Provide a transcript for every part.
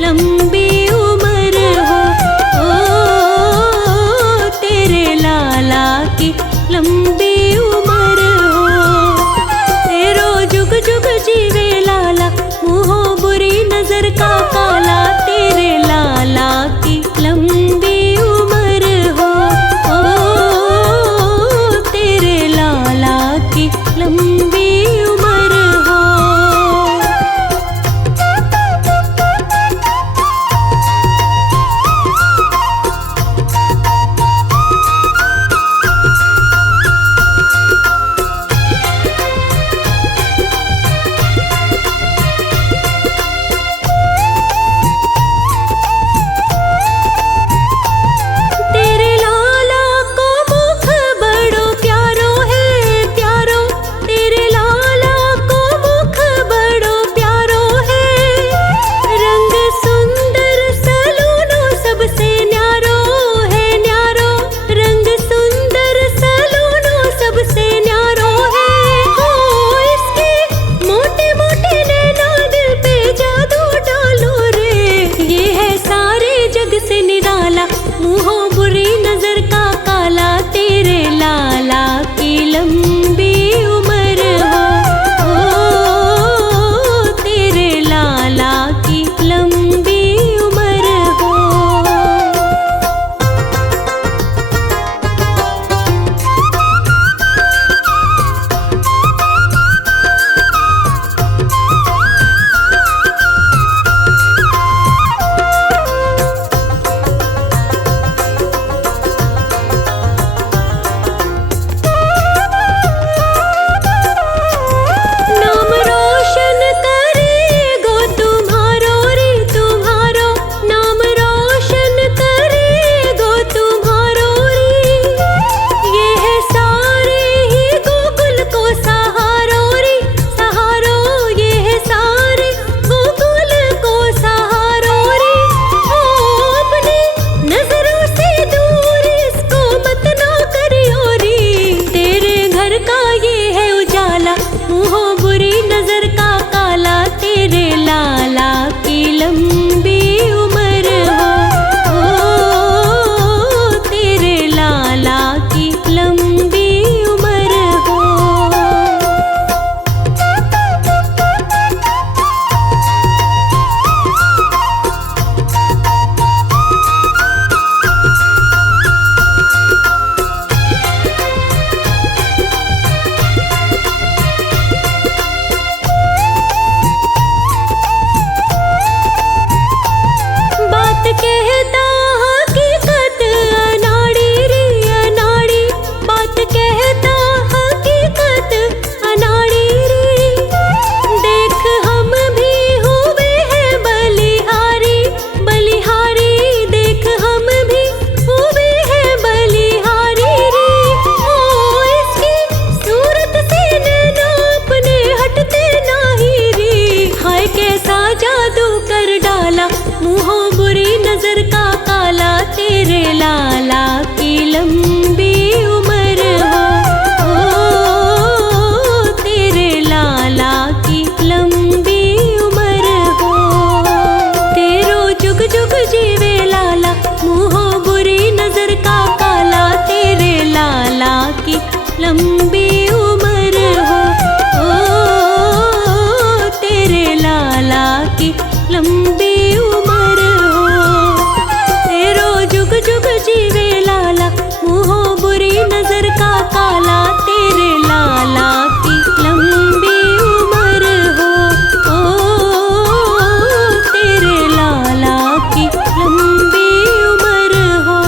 लंबी उम्र हो। ओ तेरे लाला की लंबी उम्र हो। तेरो जुग जुग जीवे लाला, मुँहो बुरी नजर का काला। तेरे लाला की लंबी उम्र हो। ओ तेरे लाला की लंबी उम्र हो। तेरे लाला को मुख बड़ो प्यारो है प्यारो। तेरे लाला को मुख बड़ो प्यारो है। रंग सुंदर सलूनो सबसे न्यारो है न्यारो। रंग सुंदर सलूनो सबसे न्यारो है। हो इसके मोटे मोटे नैना दिल पे जादू डालो रे। ये है सारे जग से निराला, मुँहों बुरी नजर का काला। तेरे लाला की लंबी उम्र हो। ओ तेरे लाला की लंबी उम्र हो। नाम रोशन करेगो तुम्हारो रे तुम्हारो। नाम रोशन करेगो तुम्हारो रे। ये है सारे ही गोकुल को सहारो रे सहारो। ये है सारे गोकुल को सहारो रे। ओ अपनी नजरों से दूर इसको मत ना करियो रे। तेरे घर का ये है उजाला, मुँहों बुरी नजर का काला। तेरे लाला की लंबी उम्र हो। ओ तेरे लाला की लंबी उम्र हो। बात कहता हकीकत अनाड़ी रे अनाड़ी। बात कहता हकीकत अनाड़ी रे। देख हम भी हुए हैं बलिहारी बलिहारी। देख हम भी हुए हैं बलिहारी रे। ओ इसकी सूरत से नैना अपने हटते नाही रे। हाय कैसा जादू कर डाला, मुँहों बुरी नजर का काला। तेरे लाला की लंबी उम्र हो। ओ तेरे लाला की लंबी उम्र हो। तेरो जुग जुग जीवे लाला, मुँहों बुरी नजर का काला। तेरे लाला की लंबी उम्र हो। ओ तेरे लाला की लंबी उम्र हो। तेरो जुग जुग जीवे लाला, मुँहों बुरी नजर का काला। तेरे लाला की लंबी उम्र हो। ओ तेरे लाला की लंबी उम्र हो।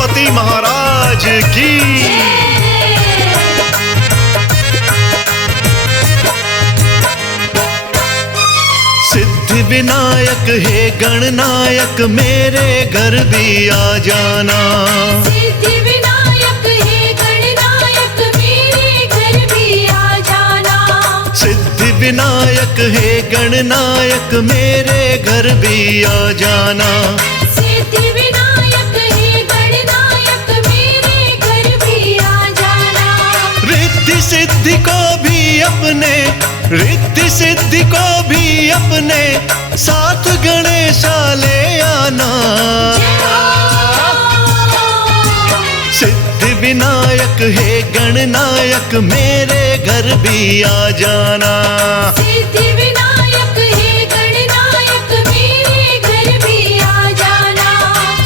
गणपति महाराज की। सिद्धि विनायक हे गणनायक मेरे घर भी आ जाना। सिद्धि विनायक हे गणनायक मेरे घर भी आ जाना। सिद्धि विनायक हे गणनायक मेरे घर भी आ जाना। सिद्धि विनायक हे गणनायक मेरे घर भी आ जाना। रिद्धि सिद्धि को भी अपने, रिद्धि सिद्धि को भी अपने साथ गणेशा ले आना। सिद्धि विनायक हे गणनायक मेरे घर भी आ जाना। सिद्धि विनायक हे गणनायक मेरे घर भी आ जाना।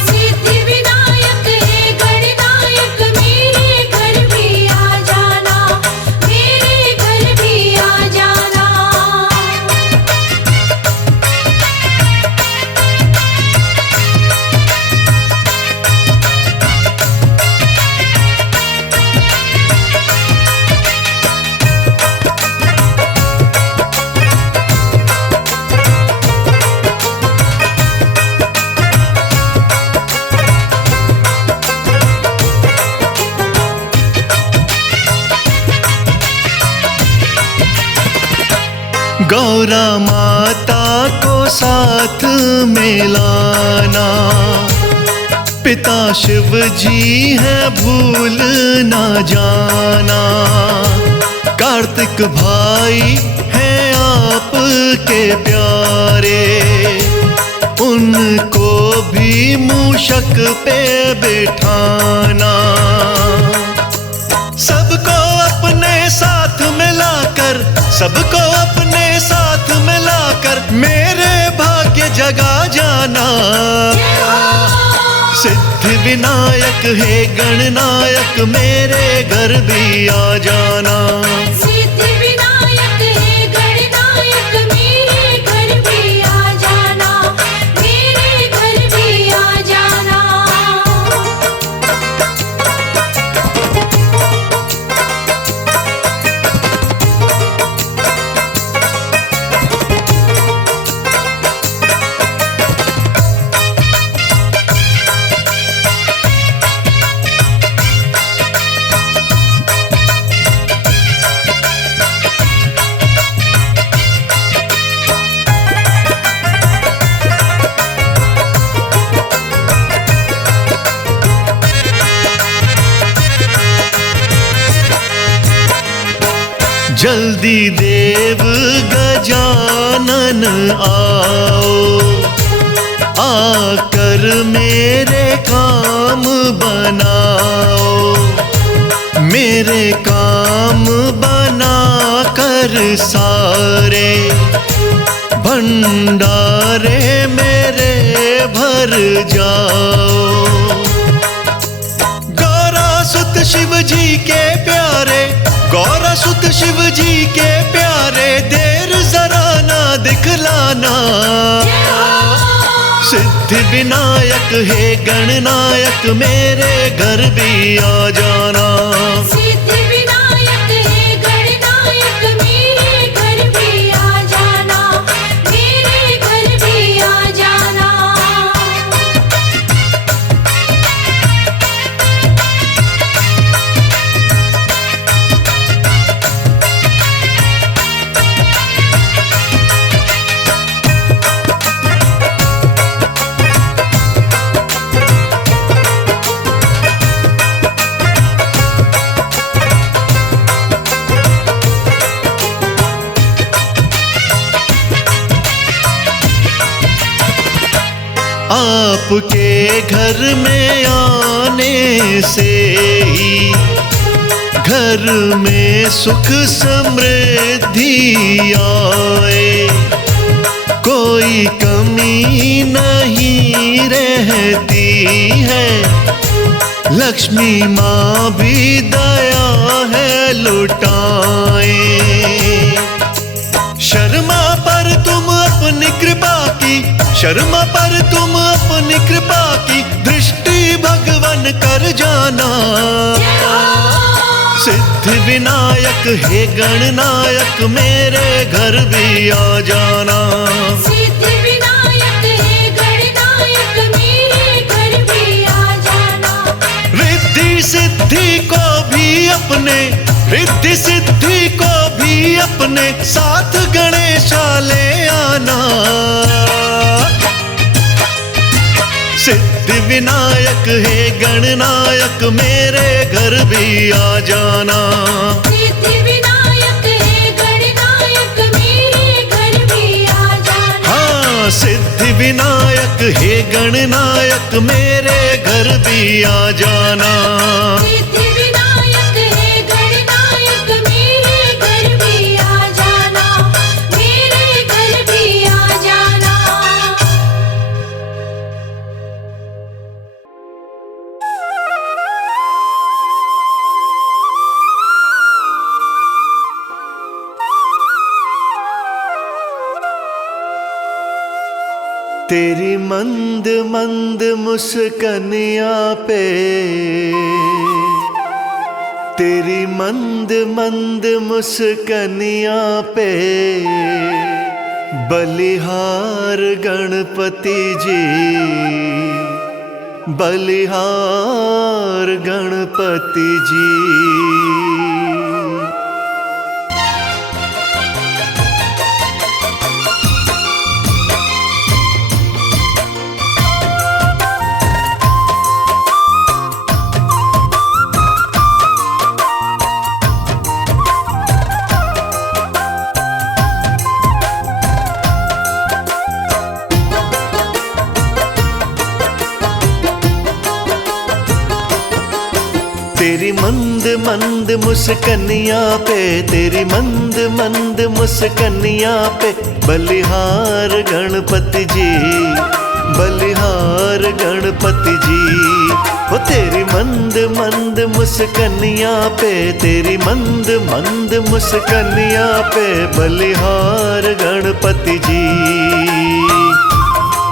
सिद्धि विनायक हे गणनायक मेरे घर भी आ जाना। मेरे घर भी आ जाना। गौरा माता को साथ में लाना। पिता शिव जी है भूल ना जाना। कार्तिक भाई हैं आपके प्यारे, उनको भी मूषक पे बिठाना। सबको अपने साथ मिलाकर, सबको अपने साथ मिलाकर मेरे भाग्य जगा जाना। सिद्धि विनायक हे गणनायक मेरे घर भी आ जाना। सिद्धि विनायक हे गणनायक मेरे घर भी आ जाना। मेरे घर भी आ जाना। जल्दी देव गजानन आओ, आकर मेरे काम बनाओ। मेरे काम बना कर सारे भंडारे मेरे भर जाओ। गौरा सुत शिव जी के प्यारे, गौरा सुत शिव जी के प्यारे देर जरा ना दिखलाना। सिद्धि विनायक हे गणनायक मेरे घर भी आ जाना। सिद्धि विनायक हे गणनायक मेरे घर भी आ जाना। मेरे घर भी आ जाना। आपके घर में आने से ही घर में सुख समृद्धि आए। कोई कमी नहीं रहती है, लक्ष्मी माँ भी दया है लुटाए। शर्मा पर तुम अपनी कृपा की, शर्मा पर तुम अपनी कृपा की दृष्टि भगवान बन कर जाना। सिद्धि विनायक हे गणनायक मेरे घर भी आ जाना। सिद्धि विनायक हे गणनायक मेरे घर भी आ जाना। रिद्धि सिद्धि को भी अपने, रिद्धि सिद्धि को भी अपने साथ गणेशा ले आना। सिद्धि विनायक हे गणनायक मेरे घर भी आ जाना। सिद्धि विनायक हे गणनायक मेरे घर भी आ जाना। हाँ, सिद्धि विनायक हे गणनायक मेरे घर भी आ जाना। सिद्धि विनायक हे गणनायक मेरे घर भी आ जाना। मेरे घर भी आ जाना। तेरी मंद मंद मुस्कनिया पे, तेरी मंद मंद मुस्कनिया पे बलिहार गणपति जी, बलिहार गणपति जी। तेरी मंद मंद मुस्कनिया पे, तेरी मंद मंद मुस्कनिया पे बलिहार गणपति जी, बलिहार गणपति जी। ओ तेरी मंद मंद मुस्कनिया पे, तेरी मंद मंद मुस्कनिया पे बलिहार गणपति जी।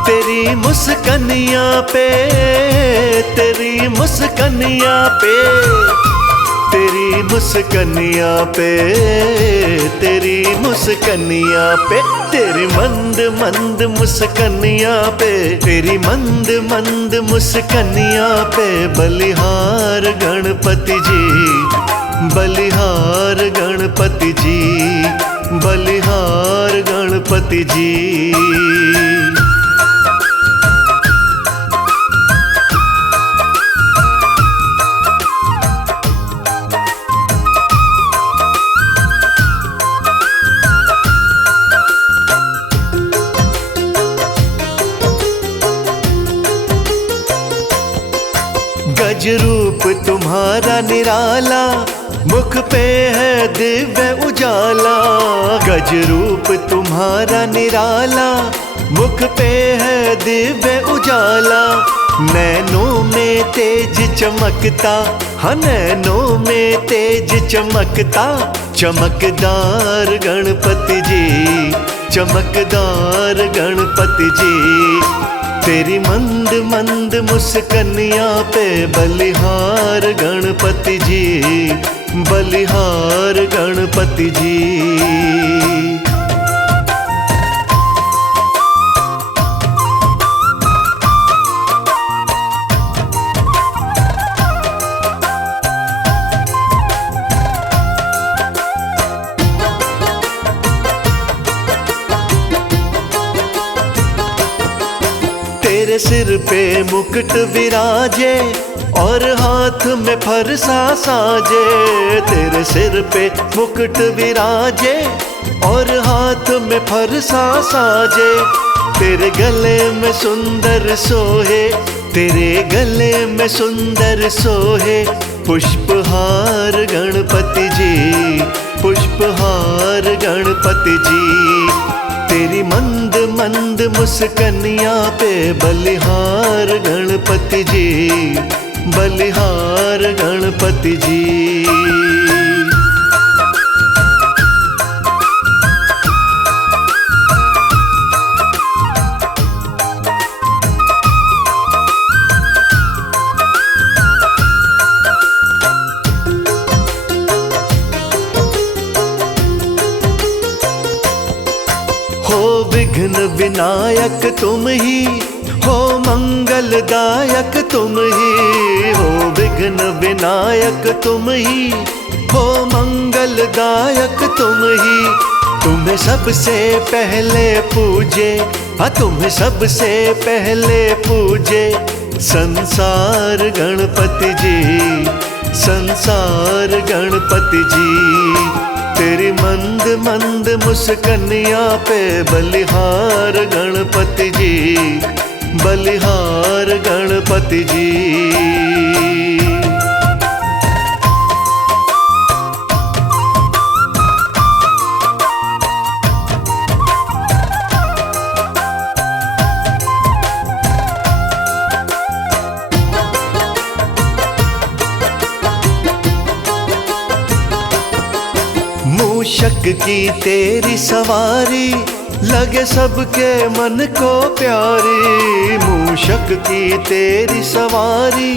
तेरी मुस्कनिया पे, तेरी मुस्कनिया पे, तेरी मुस्कनिया पे, तेरी मुस्कनिया पे, तेरी मंद मंद मुस्कनिया पे, तेरी मंद मंद मुस्कनिया पे बलिहार गणपति जी, बलिहार गणपति जी, बलिहार गणपति जी। गज रूप तुम्हारा निराला, मुख पे है दिव्य उजाला। गज रूप तुम्हारा निराला, मुख पे है दिव्य उजाला। नैनों में तेज चमकता, हाँ नैनों में तेज चमकता, चमकदार गणपति जी, चमकदार गणपति जी। तेरी मंद मंद मुस्कनिया पे बलिहार गणपति जी, बलिहार गणपति जी। तेरे सिर पे मुकुट विराजे और हाथ में फरसा साजे। तेरे सिर पे मुकुट विराजे और हाथ में फरसा साजे। तेरे गले में सुंदर सोहे, तेरे गले में सुंदर सोहे पुष्पहार गणपति जी, पुष्पहार गणपति जी। तेरी मंद मंद मुस्कनिया पे बलिहार गणपति जी, बलिहार गणपति जी। विघ्न विनायक तुम ही हो, मंगलदायक तुम ही हो। विघ्न विनायक तुम ही हो, मंगलदायक तुम ही। तुम्हें सबसे पहले पूजे, हाँ तुम्हें सबसे पहले पूजे संसार गणपति जी, संसार गणपति जी। तेरी मंद मंद मुस्कनिया पे बलिहार गणपति जी, बलिहार गणपति जी। मूषक की तेरी सवारी लगे सबके मन को प्यारी। मूषक की तेरी सवारी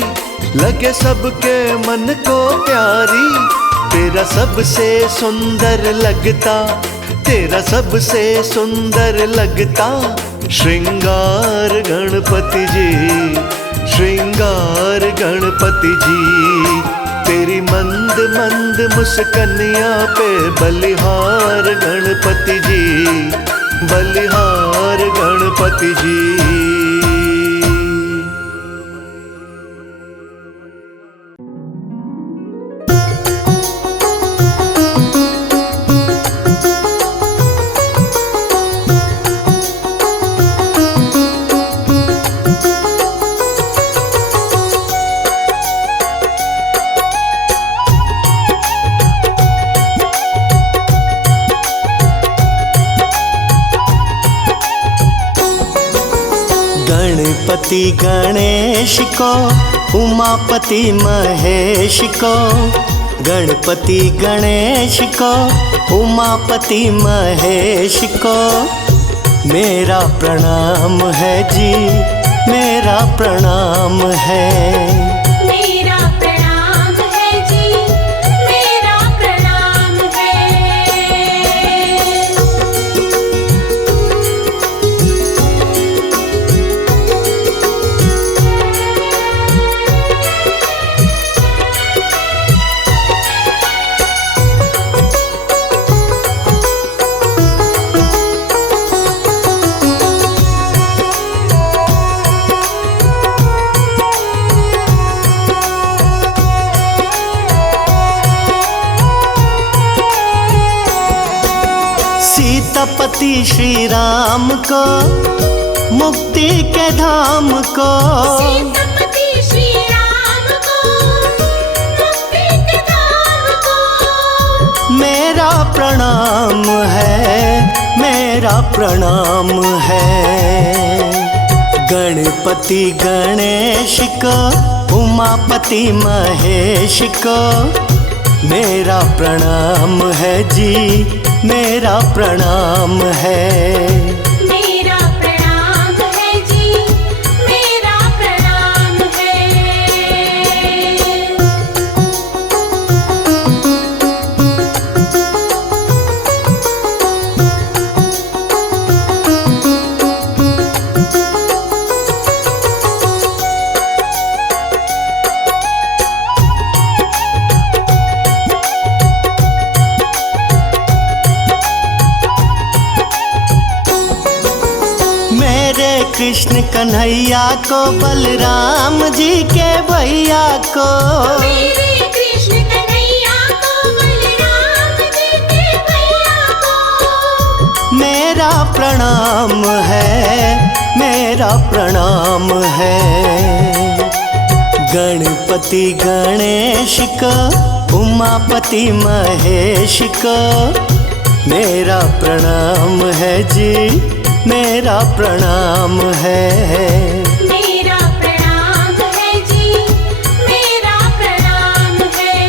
लगे सबके मन को प्यारी। तेरा सबसे सुंदर लगता, तेरा सबसे सुंदर लगता श्रृंगार गणपति जी, श्रृंगार गणपति जी। तेरी मंद मंद मुस्कनिया पे बलिहार गणपति जी, बलिहार गणपति जी। गणपति गणेश को, उमापति महेश को। गणपति गणेश को, उमापति महेश को मेरा प्रणाम है जी, मेरा प्रणाम है। मेरा प्रणाम है जी, मेरा प्रणाम है। सीतापति श्री राम को, मुक्ति के धाम को। सीतापति श्री राम को, मुक्ति के धाम को मेरा प्रणाम है, मेरा प्रणाम है। गणपति गणेश को, उमापति महेश को मेरा प्रणाम है जी, मेरा प्रणाम है। मेरा प्रणाम है जी, मेरा प्रणाम है। कृष्ण कन्हैया को, बलराम जी के भैया को। मेरे कृष्ण कन्हैया को, बलराम जी के भैया को मेरा प्रणाम है, मेरा प्रणाम है। गणपति गणेश को, उमापति महेश को मेरा प्रणाम है जी, मेरा प्रणाम है। मेरा प्रणाम है जी, मेरा प्रणाम है।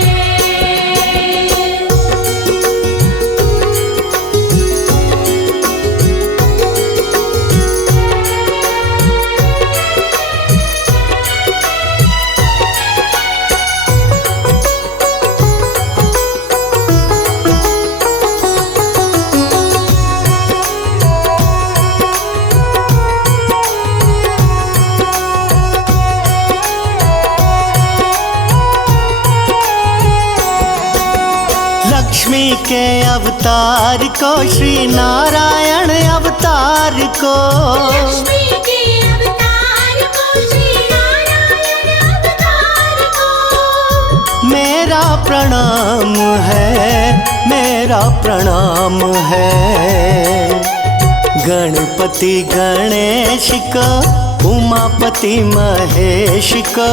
के अवतार को, श्री नारायण अवतार को। लक्ष्मी के अवतार को, श्री नारायण अवतार को। मेरा प्रणाम है, मेरा प्रणाम है। गणपति गणेश को, उमापति महेश को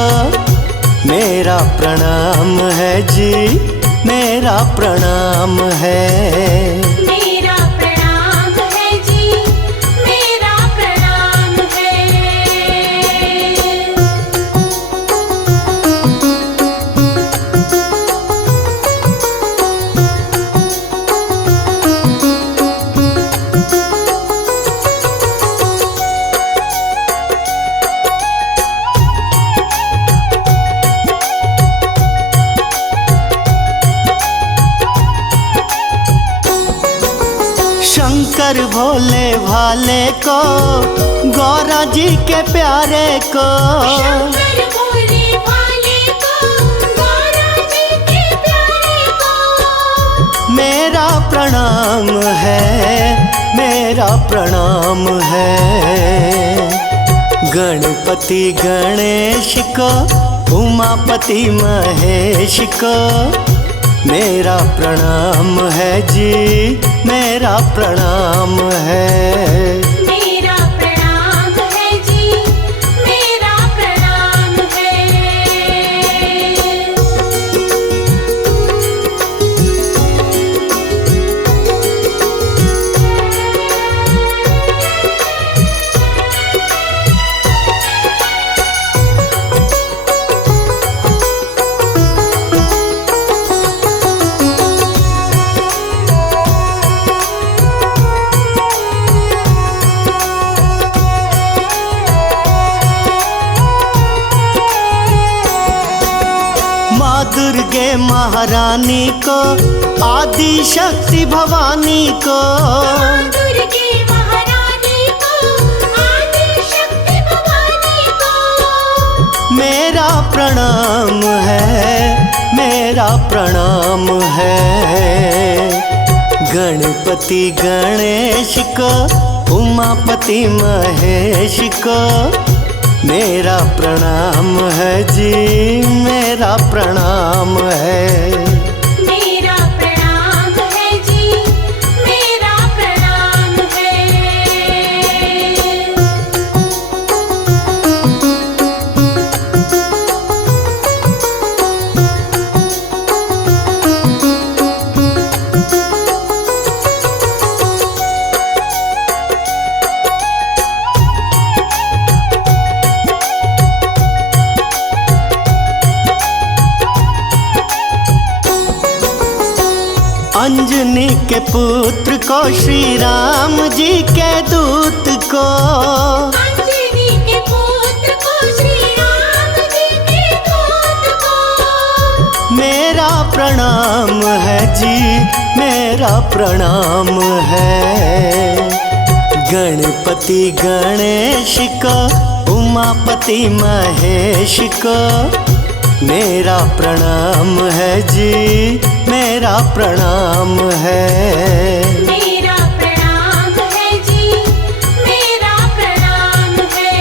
मेरा प्रणाम है जी, मेरा प्रणाम है। मेरा प्रणाम है जी, मेरा प्रणाम है। शंकर भोले भाले को, गौरा जी के प्यारे को। शंकर भोले भाले को, गौरा जी के प्यारे को। मेरा प्रणाम है, मेरा प्रणाम है। गणपति गणेश को, उमापति महेश को मेरा प्रणाम है जी, मेरा प्रणाम है। मेरा प्रणाम है जी, मेरा प्रणाम है। दुर्गे महारानी को, आदि शक्ति भवानी को। दुर्गे महारानी को, आदि शक्ति भवानी को मेरा प्रणाम है, मेरा प्रणाम है। गणपति गणेश को, उमापति महेश को मेरा प्रणाम है जी, मेरा प्रणाम है। मेरा प्रणाम है जी, मेरा प्रणाम है। अंजनी के पुत्र को, श्री राम जी के दूत को। अंजनी के पुत्र को, श्री राम जी के दूत को मेरा प्रणाम है जी, मेरा प्रणाम है। गणपति गणेश को, उमापति महेश को मेरा प्रणाम है जी, मेरा प्रणाम है। मेरा प्रणाम है जी, मेरा प्रणाम है।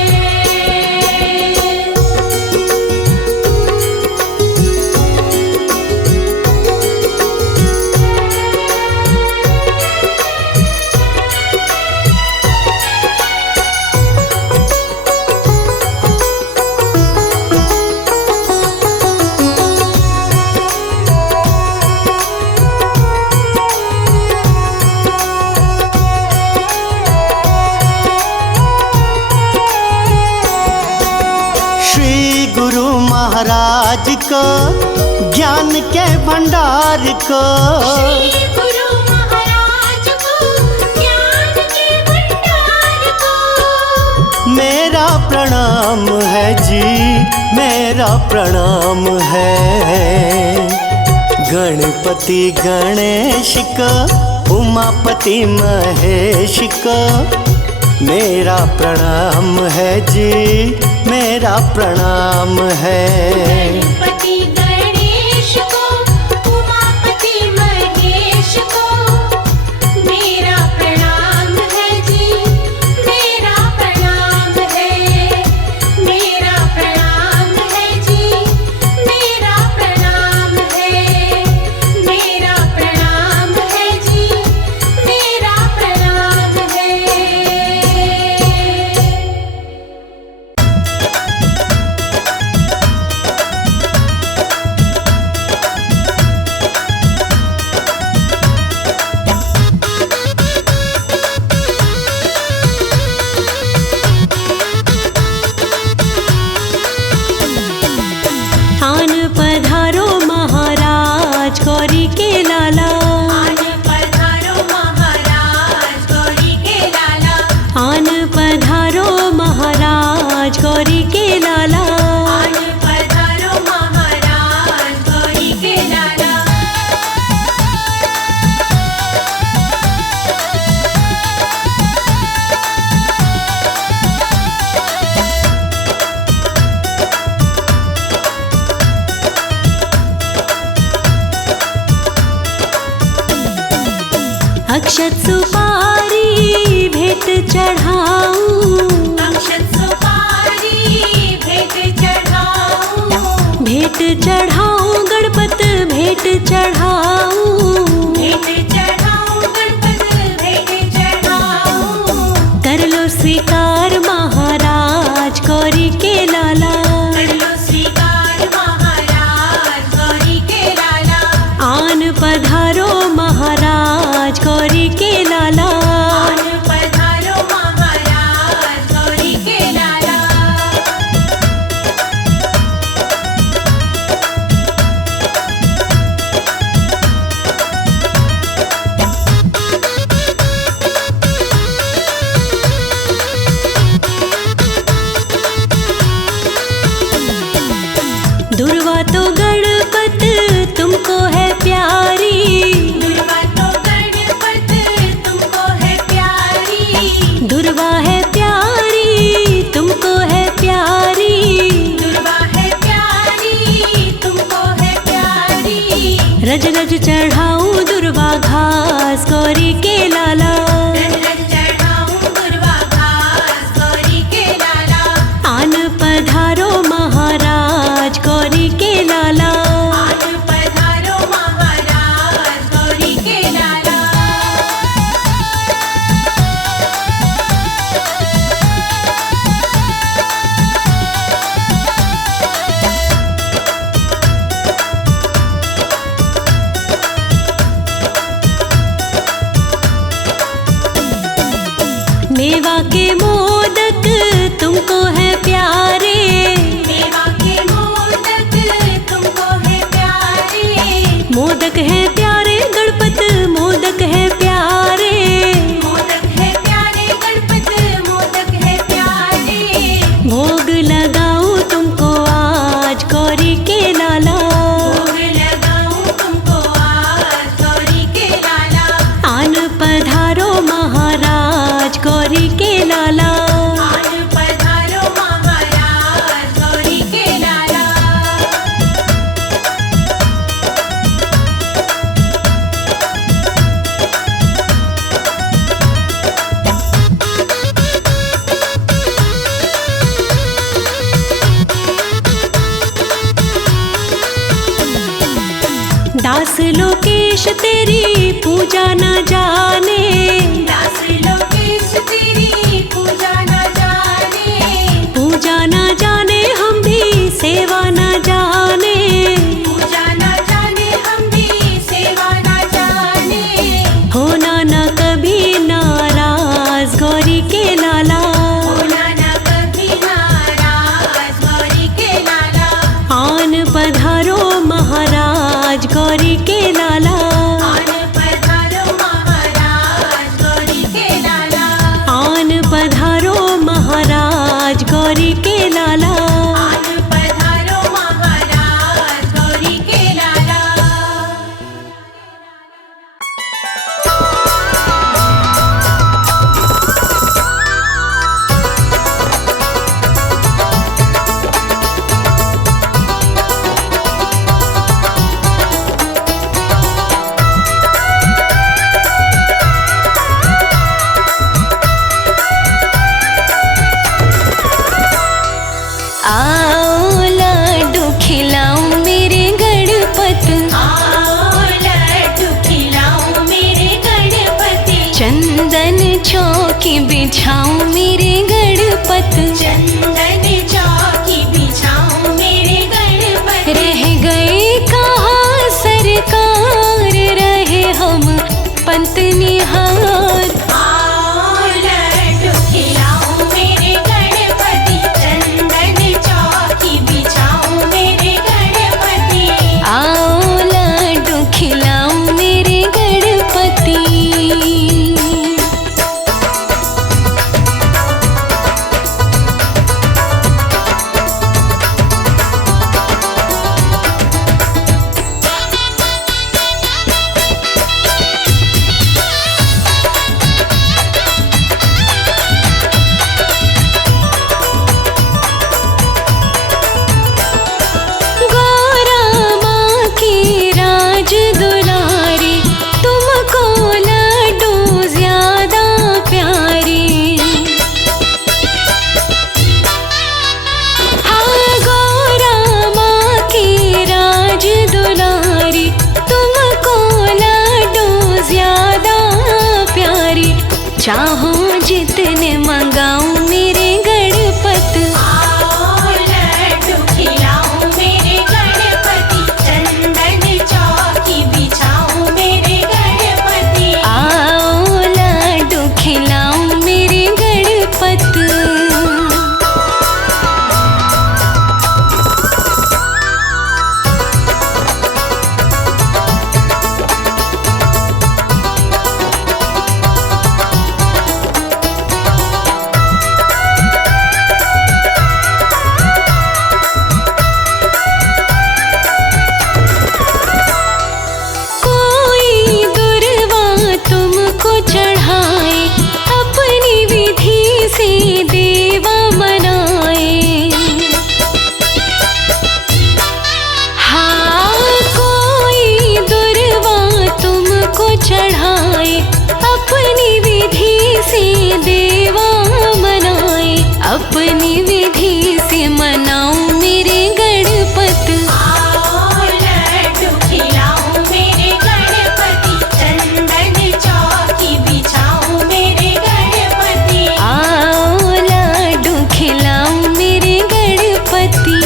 महाराज को, ज्ञान के भंडार को। श्री गुरु महाराज को, ज्ञान के भंडार को मेरा प्रणाम है जी, मेरा प्रणाम है। गणपति गणेश को, उमापति महेश को मेरा प्रणाम है जी, मेरा प्रणाम है। गणपति गणेश को, उमापति महेश अक्षत सुपारी भेंट चढ़ाऊं, अक्षत सुपारी भेंट चढ़ाऊं, भेंट चढ़ाऊं गणपत भेंट चढ़ाऊं, भेंट चढ़ाऊं गणपत भेंट चढ़ाऊं। कर लो स्वीकार महाराज गौरी के लाला, कर लो स्वीकार महाराज गौरी के लाला, आन पधारो महाराज गौरी के लाला। आन पधारो महाराज गौरी के लाला। दुर्वा तो गणपत तुमको है प्यारी, दुर्वा तो गणपत तुमको है प्यारी, दुर्वा है प्यारी तुमको है प्यारी, दुर्वा है प्यारी तुमको है प्यारी। रज रज चढ़ाऊं दुर्वा घास गौरी के लाला, रज रज चढ़ाऊं दुर्वा घास गौरी के लाला, आन पधारो महाराज गौरी के लाला। आन पधारो महाराज गौरी के लाला। मेवा के मोदक तुमको है प्यारे, मेवा के मोदक तुमको है प्यारे, मोदक है प्यारे गणपत मोदक है प्यारे, मोदक है प्यारे गणपत मोदक है प्यारे। भोग लगाऊं तुमको आज गौरी के लाला, भोग लगाऊं तुमको आज गौरी के लाला, आन पधारो महाराज गौरी के लाला। आन पधारो महाराज गौरी के लाला। दास लोकेश तेरी पूजा न जाने, दास लोकेश तेरी पूजा न जाने, पूजा न जाने हम भी सेवा न जाने, पूजा न जाने हम भी सेवा न जाने। होना न कभी नाराज गौरी के लाला, होना न कभी नाराज गौरी के लाला, आन पधारो महाराज गौरी के लाला, आन पधारो महाराज गौरी के लाला, आन पधारो महाराज गौरी के लाला। आन पधारो महाराज गौरी के लाला। आओ लाडू खिलाऊं मेरे गणपत, आओ लड्डू खिलाऊं मेरे गणपति, चंदन चौकी बिछाऊं मेरे गणपत, चंदन चौकी बिछाऊं मेरे गणपति। रह गए कहाँ सरकार रहे हम पंत निहार, आओ लड्डू खिलाऊं मेरे गणपति, चंदन चौकी बिछाऊं मेरे गणपति। आओ लाडू खिलाऊं मेरे गणपति। चाहो जितने मंगाऊं मेरे गणपत। आओ लड्डू खिलाऊं मेरे गणपति, चंदन चौकी बिछाऊं मेरे गणपति। आओ लड्डू खिलाऊं मेरे गणपत। चढ़ाए अपनी विधि से देवा मनाए। हाँ कोई दुर्वा तुमको चढ़ाए अपनी विधि से देवा मनाए। अपनी विधि से मनाऊं मेरे गणपत। आओ लड्डू खिलाऊं मेरे गणपति, चंदन चौकी बिछाऊं मेरे गणपति। आओ लड्डू खिलाऊं मेरे गणपति।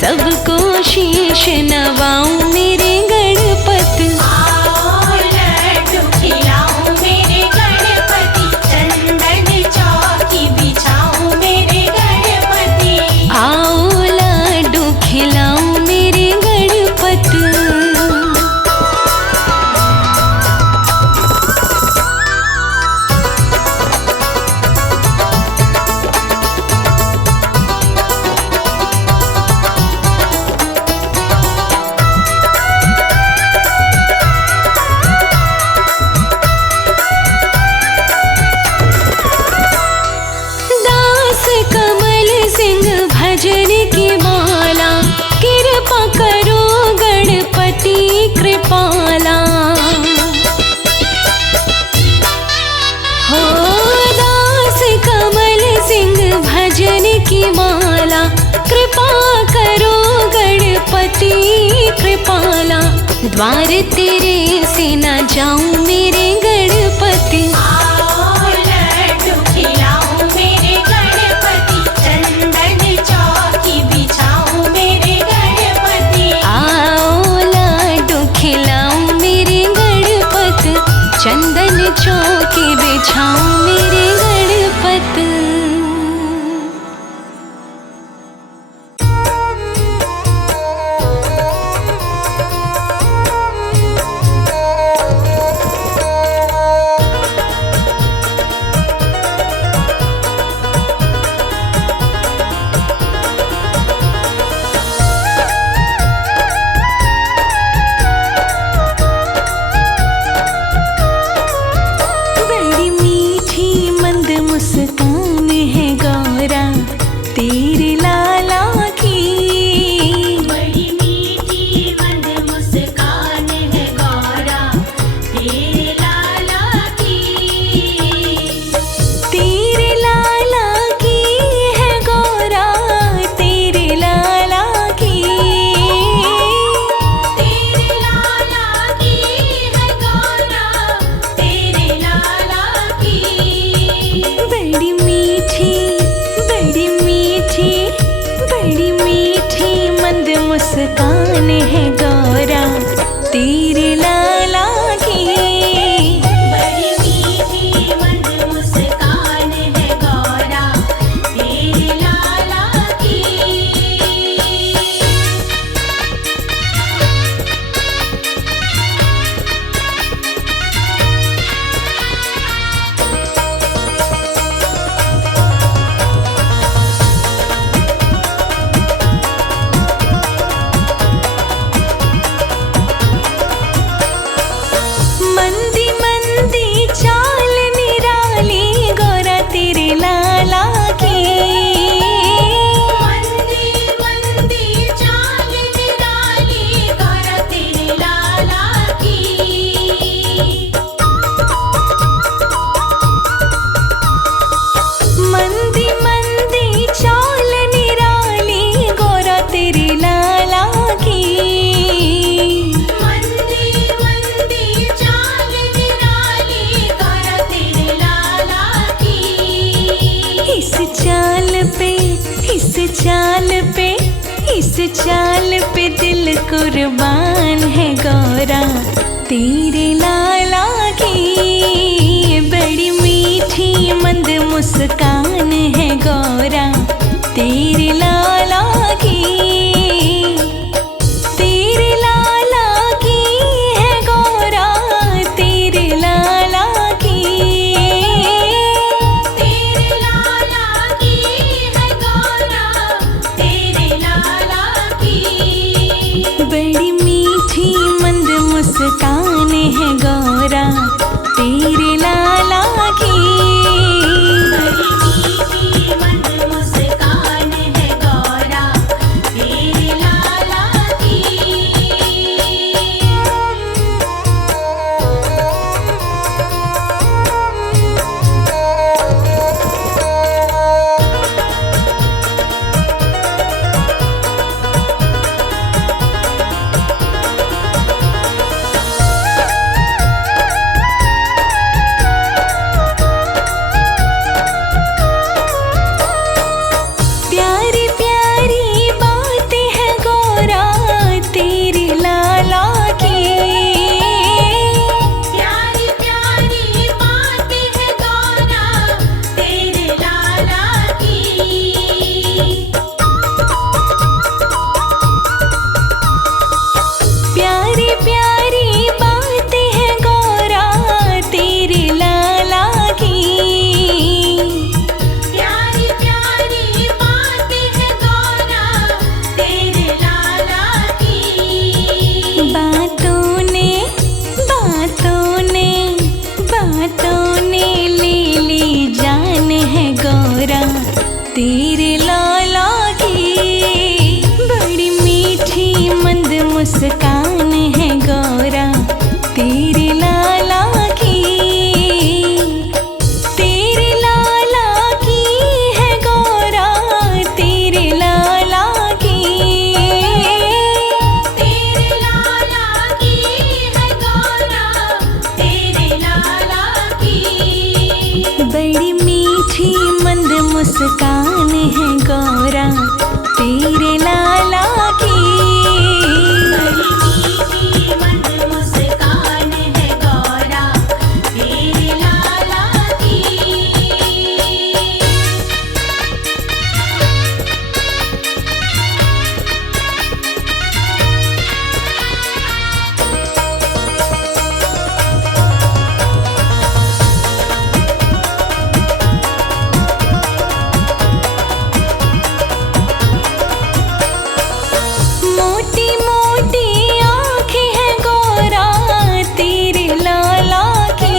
सबको शीश नवाऊं मेरे गणपत। आओ लड्डू खिलाऊं मेरे गणपति, चंदन चौकी बिछाऊं मेरे गणपति। आओ लड्डू खिलाऊं मेरे गणपत। भजन की माला कृपा करो गणपति कृपाला। हो दास कमल सिंह भजन की माला कृपा करो गणपति कृपाला। द्वार तेरे से न जाऊं मेरे गणपति। आओ लड्डू खिलाऊं मेरे गणपति, चंदन चौकी बिछाऊं मेरे गणपति। आओ लड्डू खिलाऊं मेरे गणपत। चंदन चौकी बिछाऊं मेरे गणपत। बड़ी मीठी इस चाल पे दिल कुर्बान है गौरा तेरे लाला की। बड़ी मीठी मंद मुस्कान है गौरा तेरे लाला की। तेरे लाला की है गौरा तेरे लाला की। तेरे लाला की है गौरा तेरे लाला की। बड़ी मीठी मंद मुस्कान है गौरा तेरे लाला की। बड़ी मीठी मंद मुस्कान है गौरा तेरे लाला की। प्यारी प्यारी बातें हैं गौरा तेरे लाला की। प्यारी प्यारी बातें हैं गौरा तेरे लाला की। प्यारी प्यारी बातें हैं गौरा तेरे लाला की। प्यारी प्यारी बातें हैं गौरा तेरे लाला की। बातों ने ले ली जान है गौरा तेरे लाला की। बड़ी मीठी मंद मुस्कान है गौरा तेरे लाला की। तेरे लाला की है गौरा तेरे लाला की। तेरे लाला की है गौरा तेरे लाला की। बड़ी मीठी मंद मुस्कान है गौरा तेरे लाला की। बड़ी मीठी मंद मुस्कान है गौरा तेरे लाला की। मोटी मोटी आँखें हैं गौरा तेरे लाला की।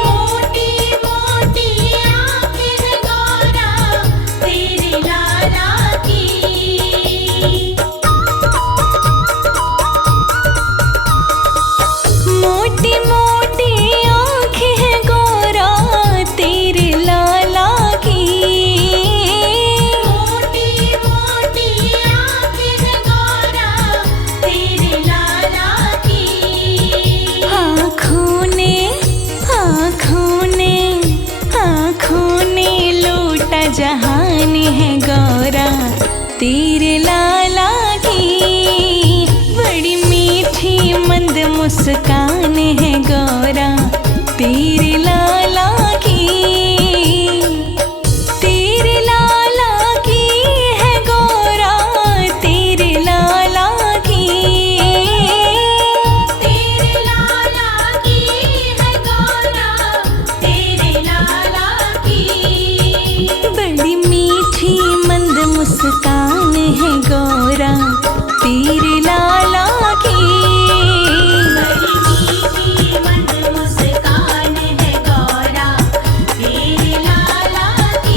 मोटी मोटी आँखें हैं गौरा तेरे लाला की। मोटी मोटी आँखें हैं गौरा तेरे लाला की। मोटी मोटी आँखें हैं गौरा तेरे लाला की। आँखों ने लूटा जहान है गौरा तेरे लाला की। बड़ी मीठी मंद मुस्कान है गौरा तेरे लाला की। तेरे लाला की है गौरा तेरे लाला की। तेरे लाला की है गौरा तेरे लाला की। बड़ी मीठी मंद मुस्कान है गौरा तेरे लाला की। बड़ी मीठी मंद मुस्कान है गौरा तेरे लाला की।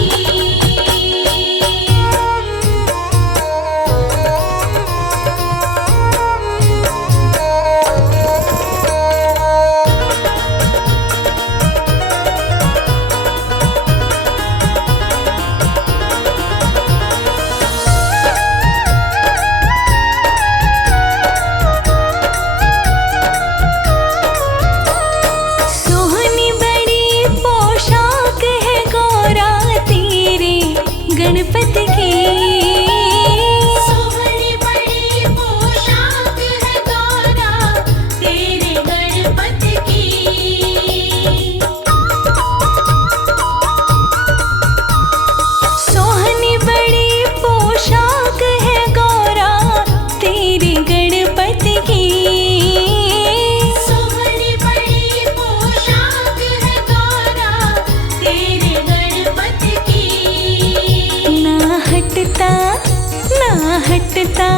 हटता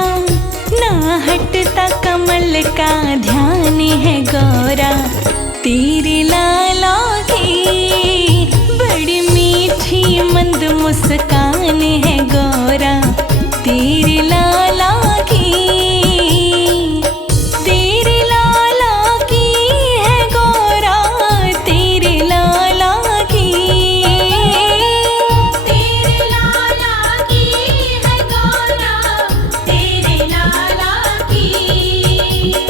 कमल का ध्यान है गौरा, तेरे लाला की बड़ी मीठी मंद मुस्कान है गौरा, तेरे लाला की, तेरे लाला की है गौरा, तेरे लाला की, तेरे लाला की है गौरा, तेरे लाला की।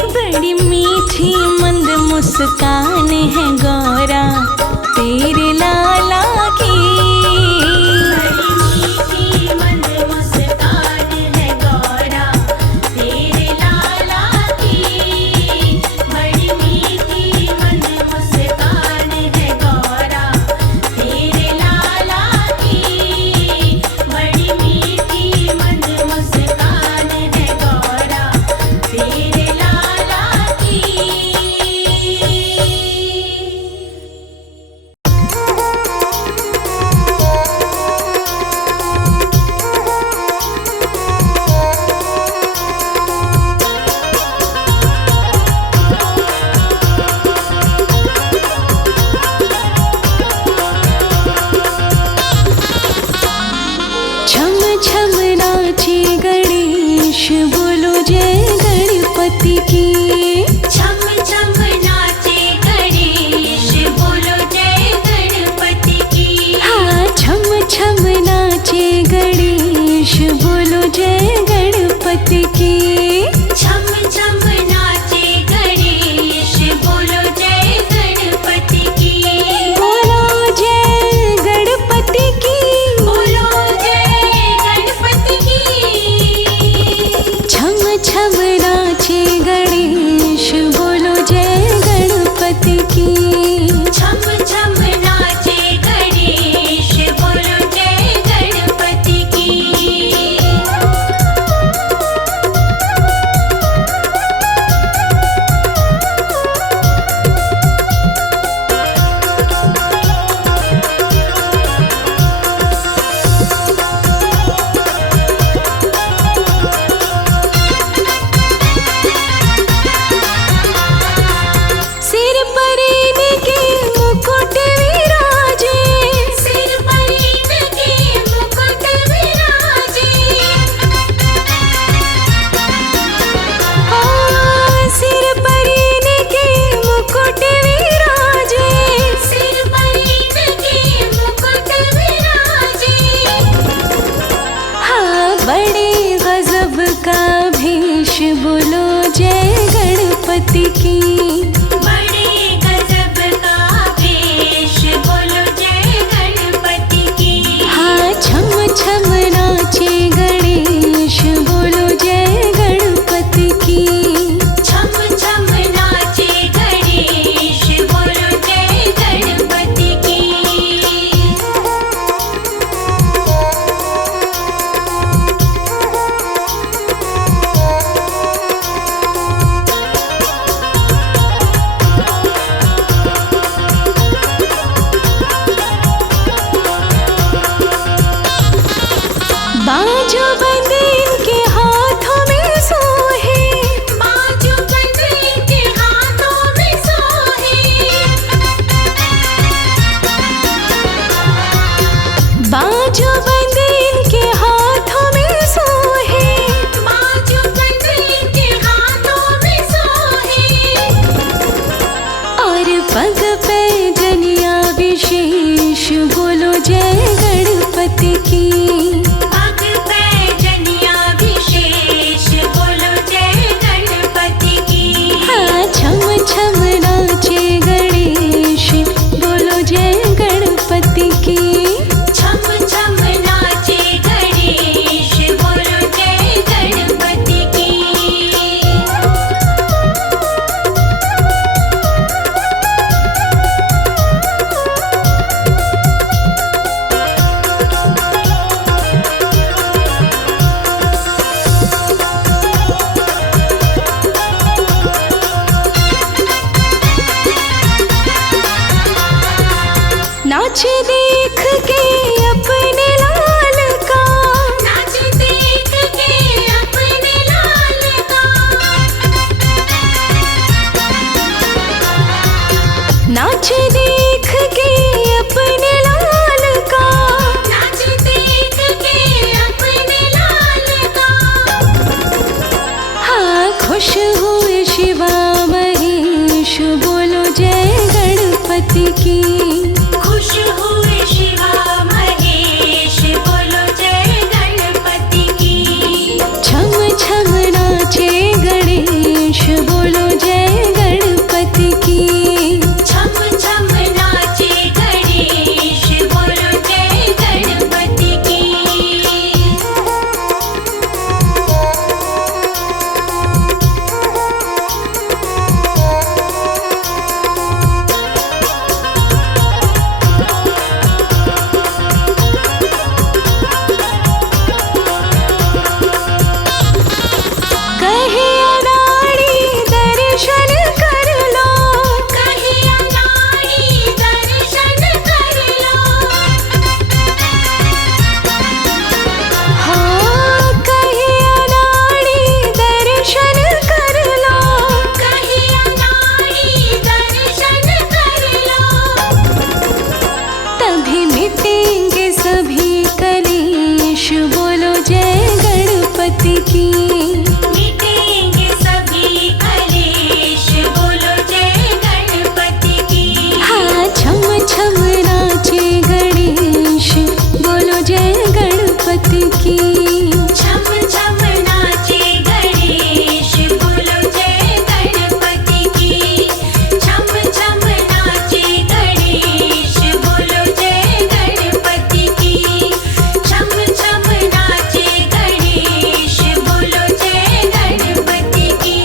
बड़ी मीठी मंद मुस्कान है गौरा, तेरे लाला की। बड़ी मीठी मंद मुस्कान है गौरा, तेरे लाला की। बड़ी मीठी मंद मुस्कान है गौरा, तेरे लाला की। बड़ी मीठी मंद मुस्कान है गौरा, तेरे लाला की। छम छम नाचे गणेश, बोलो जय गणपति की। छम छम नाचे गणेश, बोलो जय गणपति की। हाँ, छम छम नाचे गणेश, बोलो जय गणपति की। छम छम नाचे गणेश, बोलो जय गणपति की। बोलो जय गणपति की। बोलो जय गणपति की। छम छम नाचे गणेश, बोलो जय गणपति की। छम छम नाचे गणेश, बोलो जय गणपति की। सिर पर इनके मुकुट विराजे, सिर पर इनके मुकुट विराजे। सिर पर इनके मुकुट विराजे। सिर पर इनके मुकुट विराजे। हाँ, बड़े गजब का भेष, बोलो जय गणपति की। बड़े गजब का भेष, बोलो जय गणपति की। हाँ, छम छम नाचे गणेश, बोलो जय गणपति की। छम छम नाचे गणेश, बोलो जय गणपति की। बाजू बंद इनके हाथों में सोहे, बाजू बंद इनके हाथों में सोहे। बाजू बंद इनके हाथों में सोहे। बाजू बंद इनके हाथों में सोहे। और पग पे जनिया विशेष, बोलो जय गणपति की। पग पे जनिया विशेष, बोलो जय गणपति की। हाँ, छम छम नाचे गणेश, बोलो जय गणपति की। छम छम नाचे गणेश, बोलो जय गणपति की। नाच देख के अपने लाल का, नाच देख के नाच देख के अपने लाल का, नाच देख के अपने लाल का। हाँ खुश हुए शिवा महेश बोलो जय गणपति की। खुश हुए शिवा महेश बोलो जय गणपति की। छम छम नाचे गणेश बोलो जय गणपति की। छम छम नाचे गणेश बोलो जय गणपति की। कहे अनाड़ी दर्शन कर लो, कहे अनाड़ी दर्शन कर लो। हाँ कहे अनाड़ी दर्शन कर लो, कहे अनाड़ी दर्शन कर लो। तभी मिटेंगे सभी कलेश बोलो जय गणपति की। मिटेंगे सभी कलेश बोलो जय गणपति की। हाँ छम छम नाचे गणेश बोलो जय गणपति की। छम छम नाचे गणेश बोलो जय गणपति की। छम छम नाचे गणेश बोलो जय गणपति की। छम छम नाचे गणेश बोलो जय गणपति की।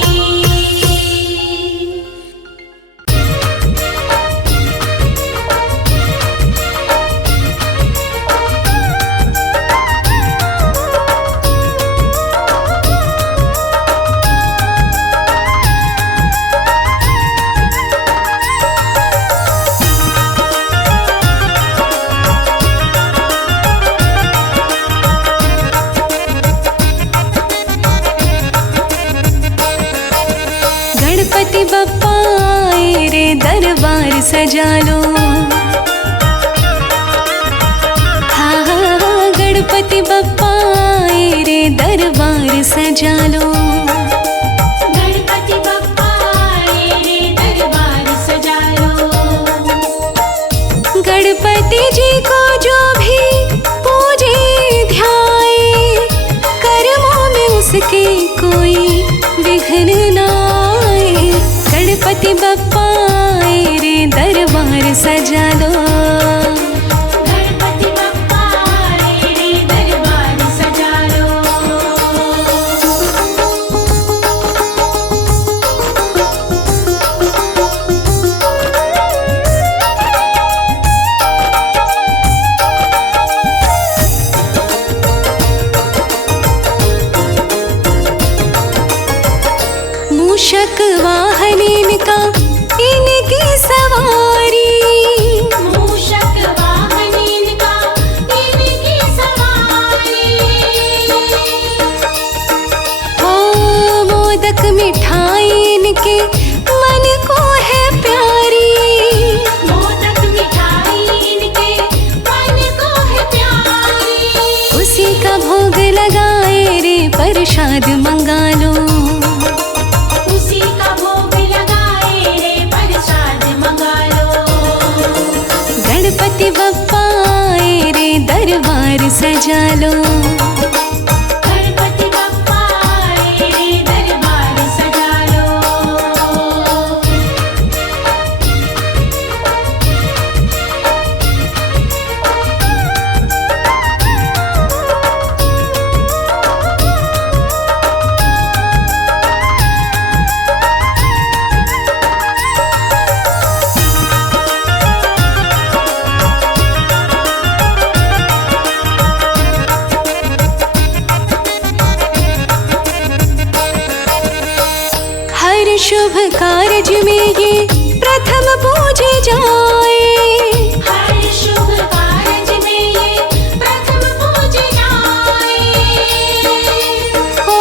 गणपति बप्पा आए रे दरबार सजा लो। हाँ हाँ हाँ गणपति बप्पा आए रे दरबार सजा लो। गणपति बप्पा आए रे दरबार सजा लो। गणपति जी को जो भी पूजे ध्याए, कर्मों में उसके कोई विघ्न ना आए। गणपति बप्पा आए रे दरबार सजा लो। गणपति बप्पा आए रे दरबार सजा लो। मूषक वाहन इनका इनकी सवारी, मूषक वाहन इनका इनकी सवारी। हो मोदक मिठाई इनके मन को है प्यारी। मोदक मिठाई इनके मन को है प्यारी। उसी का भोग लगाए रे प्रसाद मंगा लो। उसी का भोग लगाए रे प्रसाद मंगा लो। गणपति बप्पा आए रे दरबार सजा लो। गणपति बप्पा आए रे दरबार सजा लो। शुभ कारज में ये प्रथम पूजे जाए। हर शुभ कारज में ये प्रथम पूजे जाए। ओ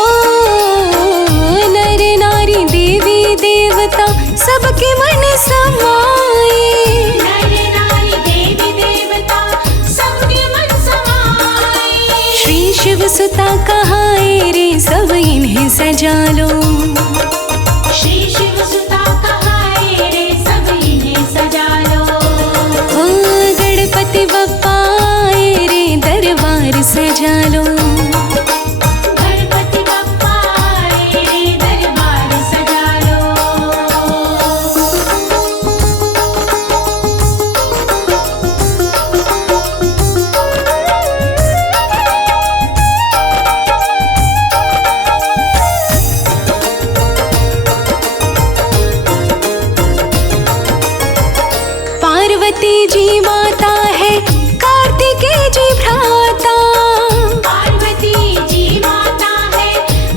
नर नारी देवी देवता सबके मन समाए। सुता कहाए रे सब इन्हें सजा लो। श्री शिव सुता कहाए रे सब इन्हें सजा लो। ओ गणपति बप्पा आए रे दरबार सजा लो। गणपति बप्पा आए रे दरबार सजा लो। पार्वती जी माता है कार्तिकेय जी भ्राता। पार्वती जी माता है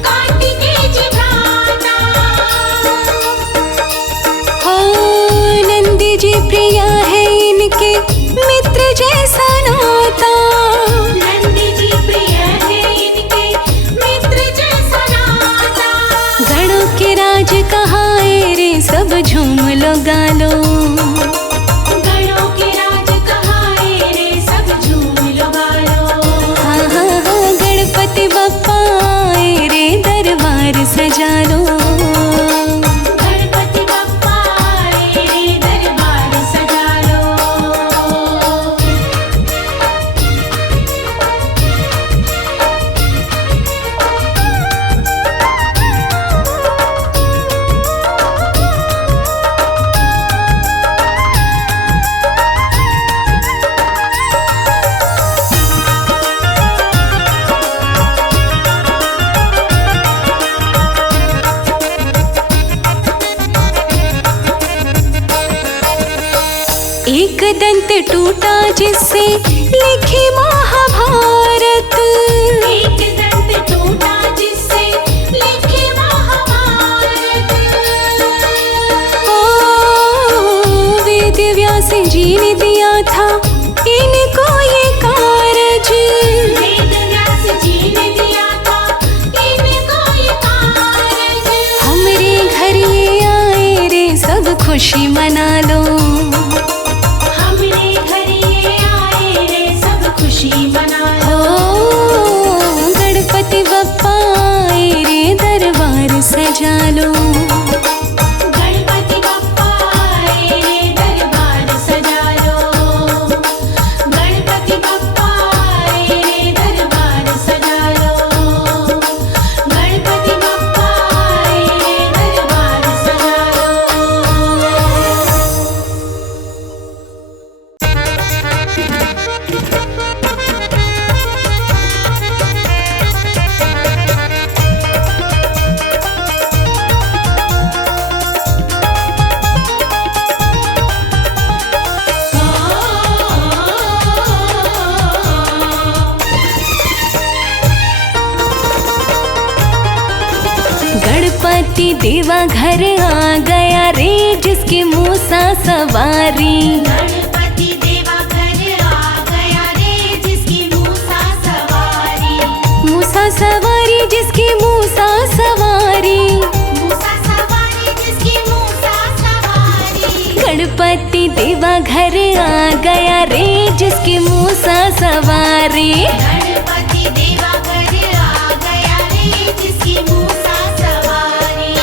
कार्तिकेय जी भ्राता। हो नंदी जी प्रिया है इनके मित्र जैसा नाता। नंदी जी प्रिय है इनके मित्र जैसा नाता। गणों के राज कहाए रे सब झूम लो गा लो। गणों के राज कहाए रे सब झूम लो गा लो। हाँ हाँ हाँ गणपति बप्पा आए रे दरबार सजा लो। गणपति बप्पा आए रे दरबार सजा लो। एक दंत टूटा जिससे लिखी महाभारत। एक दंत टूटा जिससे लिखी महाभारत। ओ वेद व्यास जी ने दिया था इनको ये कारज। वेद व्यास जी ने दिया था इनको ये कारज। हमरे घर ये आए रे सब खुशी मना लो। हमरे घर ये आए रे सब खुशी मना लो। ओ गणपति बप्पा आए रे दरबार सजा लो। गणपति बप्पा आए रे दरबार सजा लो। गणपति बप्पा आए रे दरबार सजा लो। गणपति बप्पा आए रे दरबार सजा लो। गणपति देवा घर आ गया रे जिसकी मूसा सवारी। गणपति देवा घर आ गया रे जिसकी मूसा सवारी। मूसा सवारी जिसकी मूसा सवारी। मूसा सवारी जिसकी मूसा सवारी। गणपति देवा घर आ गया रे जिसकी मूसा सवारी। गणपति देवा घर आ गया रे जिसकी मूसा सवारी।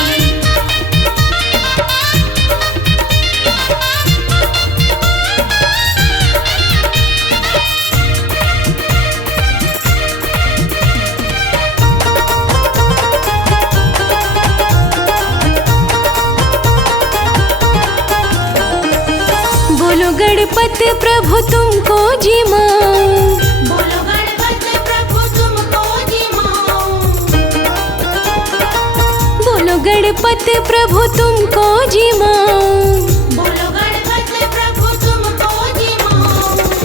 बोलो गणपति प्रभु तुमको जी माँ। बोलो गणपति प्रभु तुमको जी माँ। बोलो गणपति प्रभु तुमको जी माँ। बोलो गणपति प्रभु तुमको जी माँ।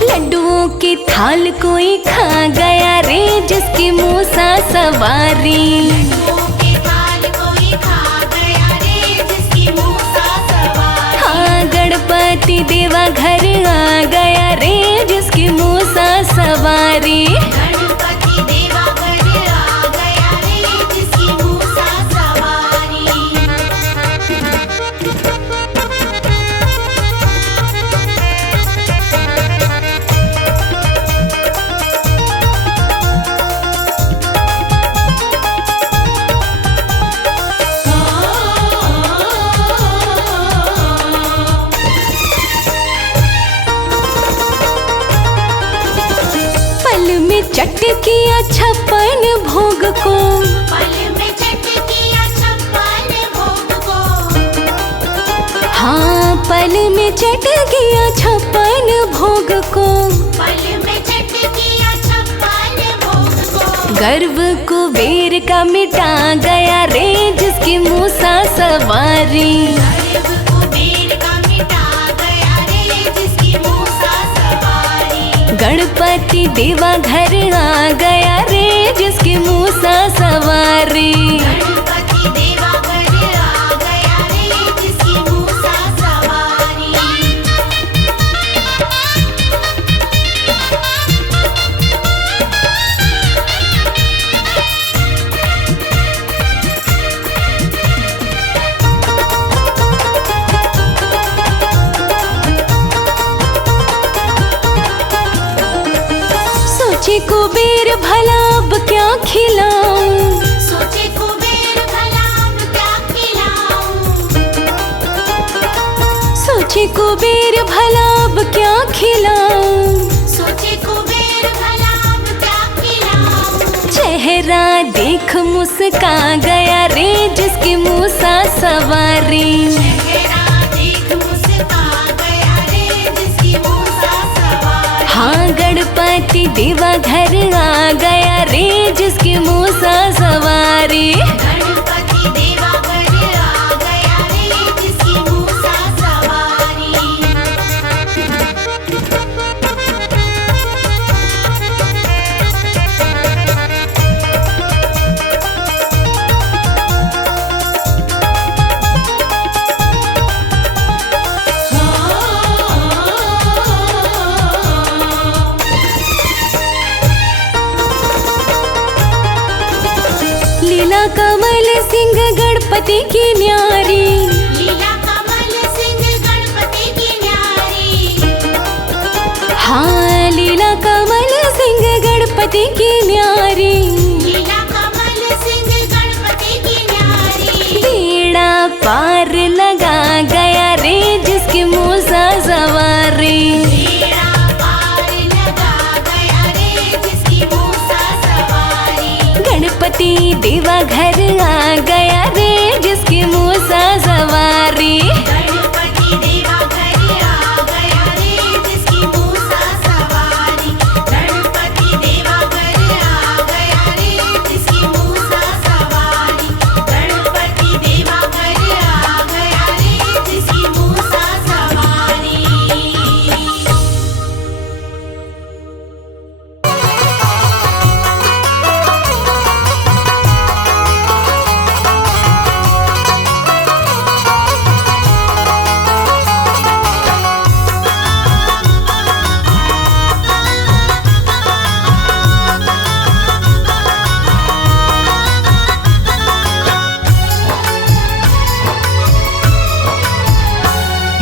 लड्डुओं की थाल कोई खा गया रे जिसकी मूसा सवारी। लड्डुओं के थाल कोई खा गया रे जिसकी मूसा सवारी। हाँ गणपति देवा घर आ गया रे जिसकी मूसा सवारी। गणपति देवा घर आ गया रे जिसकी मूसा सवारी। चट किया 56 भोग को, पल में चट किया 56 भोग को, हाँ पल में चट किया 56 भोग को, पल में चट किया 56 भोग को। गर्व कुबेर का मिटा गया रे जिसकी मूसा सवारी। गर्व कुबेर का मिटा गया रे जिसकी मूसा सवारी। गणपति देवा घर आ गया रे जिसकी मूसा सवारी। गणपति देवा घर आ गया रे जिसकी मूसा सवारी। सोचे कुबेर भला अब क्या खिलाऊं, सोचे कुबेर भला अब क्या खिलाऊं। सोचे कुबेर भला अब क्या खिलाऊं। सोचे कुबेर भला अब क्या खिलाऊं। चेहरा देख मुस्का गया रे जिसकी मूसा सवारी। चेहरा देख मुस्का गया रे जिसकी मूसा सवारी। हाँ गणपति देवा घर आ गया रे जिसकी मूसा सवारी। गणपति देवा घर आ गया रे जिसकी मूसा सवारी। लीला कमल सिंह गणपति की न्यारी। लीला कमल सिंह गणपति की न्यारी। हाँ लीला कमल सिंह गणपति की न्यारी। लीला कमल सिंह गणपति की न्यारी। बेड़ा पार लगा गया रे जिसकी मूसा सवारी। बेड़ा पार लगा गया रे जिसकी मूसा सवारी। गणपति देवा घर आ गया रे जिसकी मूसा सवारी। गणपति देवा घर आ गया रे जिसकी मूसा सवारी। गणपति देवा घर आ गया रे जिसकी मूसा सवारी। गणपति देवा घर आ गया रे जिसकी मूसा सवारी।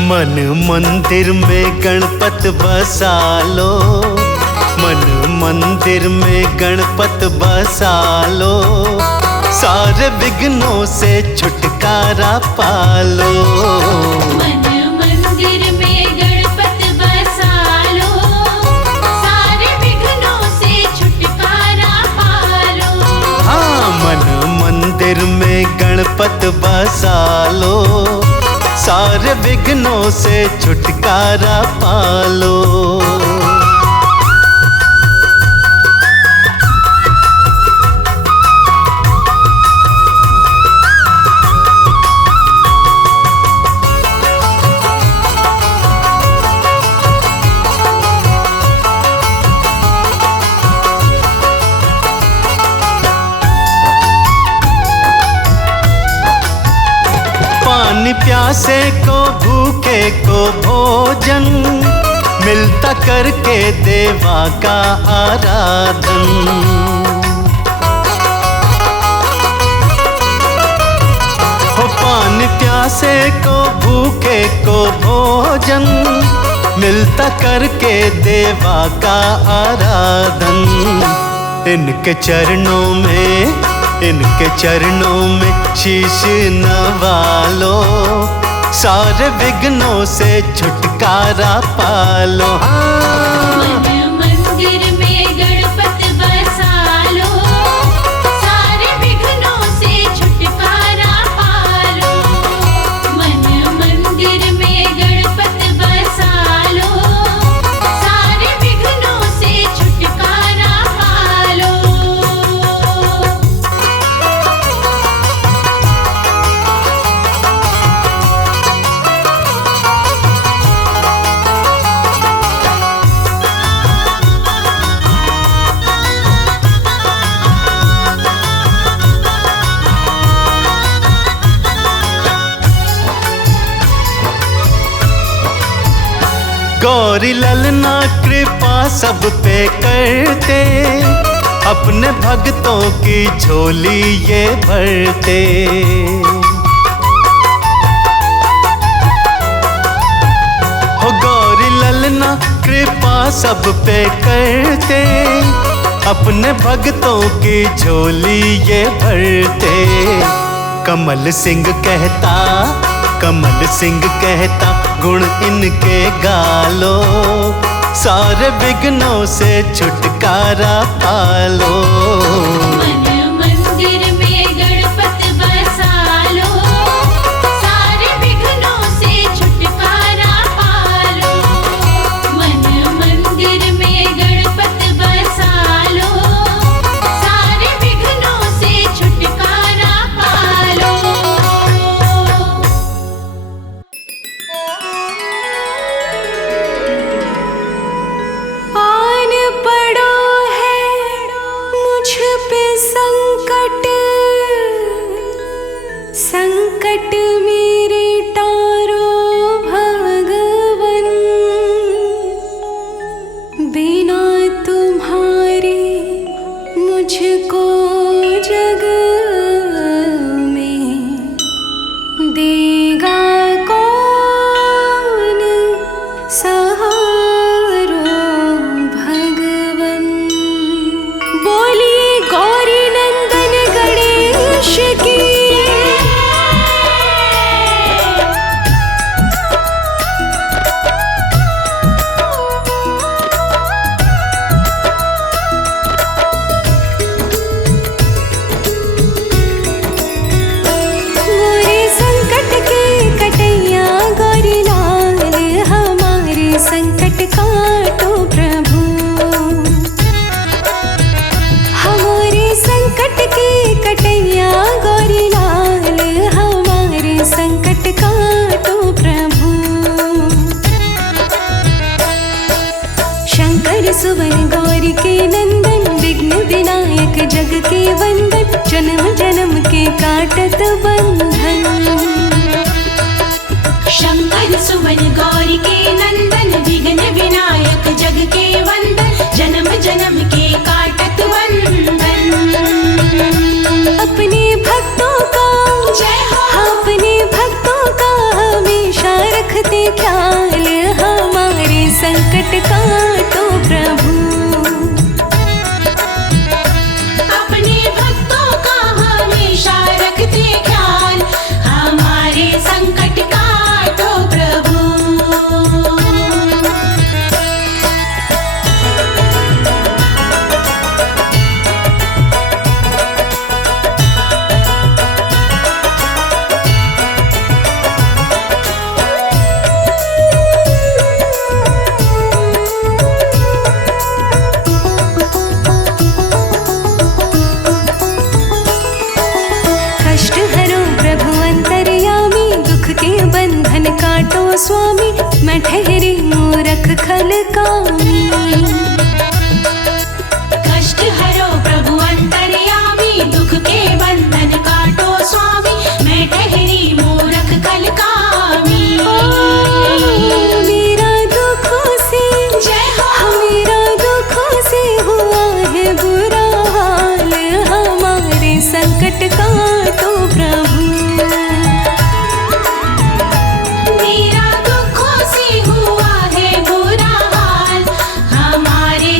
मन मंदिर में गणपत बसा लो, मन मंदिर में गणपत बसा लो, सारे विघ्नों से छुटकारा पालो। मन मंदिर में गणपत बसा लो, सारे विघ्नों से छुटकारा पालो। हाँ मन मंदिर में गणपत बसा लो, सारे विघ्नों से छुटकारा पालो। पानी प्यासे को भूखे को भोजन, मिलता करके देवा का आराधन। हो पानी प्यासे को भूखे को भोजन, मिलता करके देवा का आराधन। इनके चरणों में शीश नवा लो, सारे विघ्नों से छुटकारा पालो। मन मंदिर में गणपत गौरी ललना कृपा सब पे करते, अपने भक्तों की झोली ये भरते। हो गौरी ललना कृपा सब पे करते, अपने भक्तों की झोली ये भरते। कमल सिंह कहता, कमल सिंह कहता, गुण इनके गालो, सारे विघ्नों से छुटकारा पालो। मन मंदिर में गणपति बसा लो, सारे विघ्नों से छुटकारा पालो। मन मंदिर में गणपति बसा लो, सारे विघ्नों से छुटकारा पालो। आन पड़ो है मुझ पे संकट, संकट मेरे तारो भगवन। बिना तुम्हारे मुझको जग में देगा कौन सहारो भगवन। बोलिए गौरी नंदन गणेश की। गोरे संकट के कटैया गौरी लाल, हमारे संकट काटो प्रभु। हमारे संकट के कटैया गौरी लाल, हमारे संकट काटो प्रभु। शंकर सुवन गौरी के नंदन, विघ्न विनायक जग के वंदन, जन्म जन्म के काटत बंधन। शंकर सुवन गौरी के नंदन, विघ्न विनायक जग के वंदन, जन्म जन्म के काटत बंधन। अपने भक्तों का जय हो। अपने भक्तों का हमेशा रखते ख्याल, हमारे संकट काटो प्रभु। अपने भक्तों का हमेशा रखते ख्याल, हमारे संकट काटो प्रभु। कष्ट हरो प्रभु अंतर्यामी, दुख के बंधन काटो स्वामी, मैं ठहरी मूरख खल कामी। कष्ट हरो प्रभु अंतर्यामी, दुख के बंधन काटो स्वामी, मैं ठहरी मूरख खल कामी। मेरा दुखों से जय हो। मेरा दुखों से हुआ है बुरा हाल, हमारे संकट काटो प्रभु। मेरा दुखों से हुआ है बुरा हाल, हमारे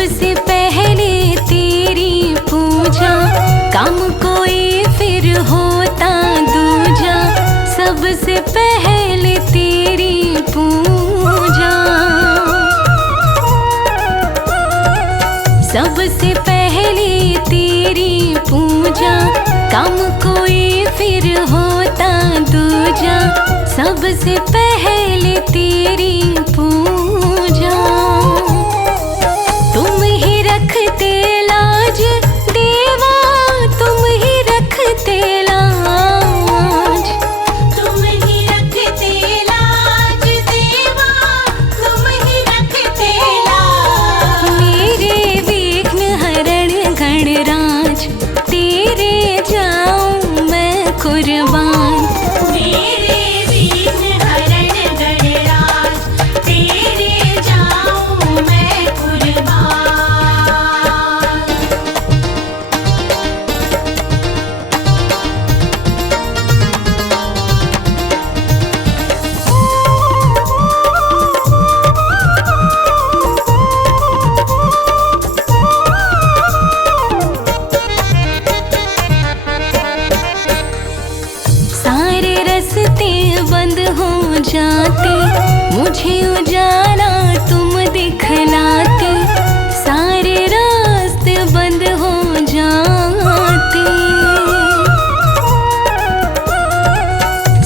सबसे पहले तेरी पूजा, काम कोई फिर होता दूजा। सबसे पहले तेरी पूजा, सबसे पहले तेरी पूजा, काम कोई फिर होता दूजा। सबसे पहले तेरी पूजा, तुम ही रखते लाज देवा, तुम ही रखते लाज। तुम ही रखते लाज देवा, तुम ही रखते लाज। मेरे विघ्न हरण गणराज, तेरे जाऊं मैं कुर्बान। मेरे विघ्न हरण गणराज, तेरे जाऊं मैं कुर्बान। सारे रास्ते बंद हो जाते, मुझे उजाला तुम दिखलाते। सारे रास्ते बंद हो जाते,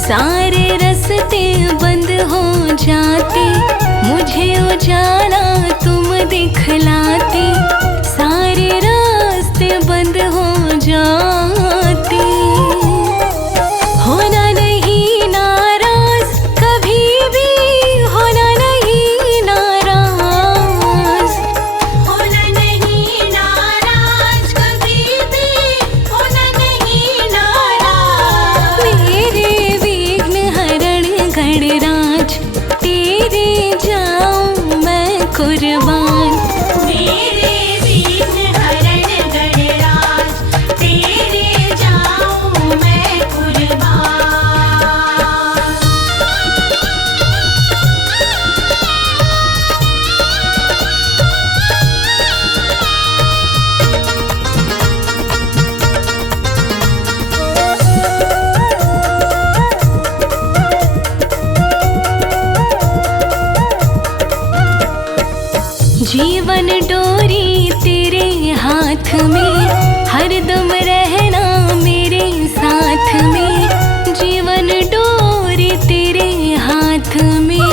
सारे रास्ते बंद हो जाते, मुझे उजाला तुम दिखलाते। सारे रास्ते बंद हो जाते, होना नहीं नाराज कभी भी, होना नहीं नाराज। होना नहीं नाराज कभी भी, होना नहीं नाराज। मेरे विघ्न हरण गणराज, तेरे जाऊं मैं कुर्बान। मेरे विघ्न हरण गणराज, तेरे जाऊं मैं कुर्बान। जीवन डोरी तेरे हाथ में, हरदम रहना मेरे साथ में। जीवन डोरी तेरे हाथ में,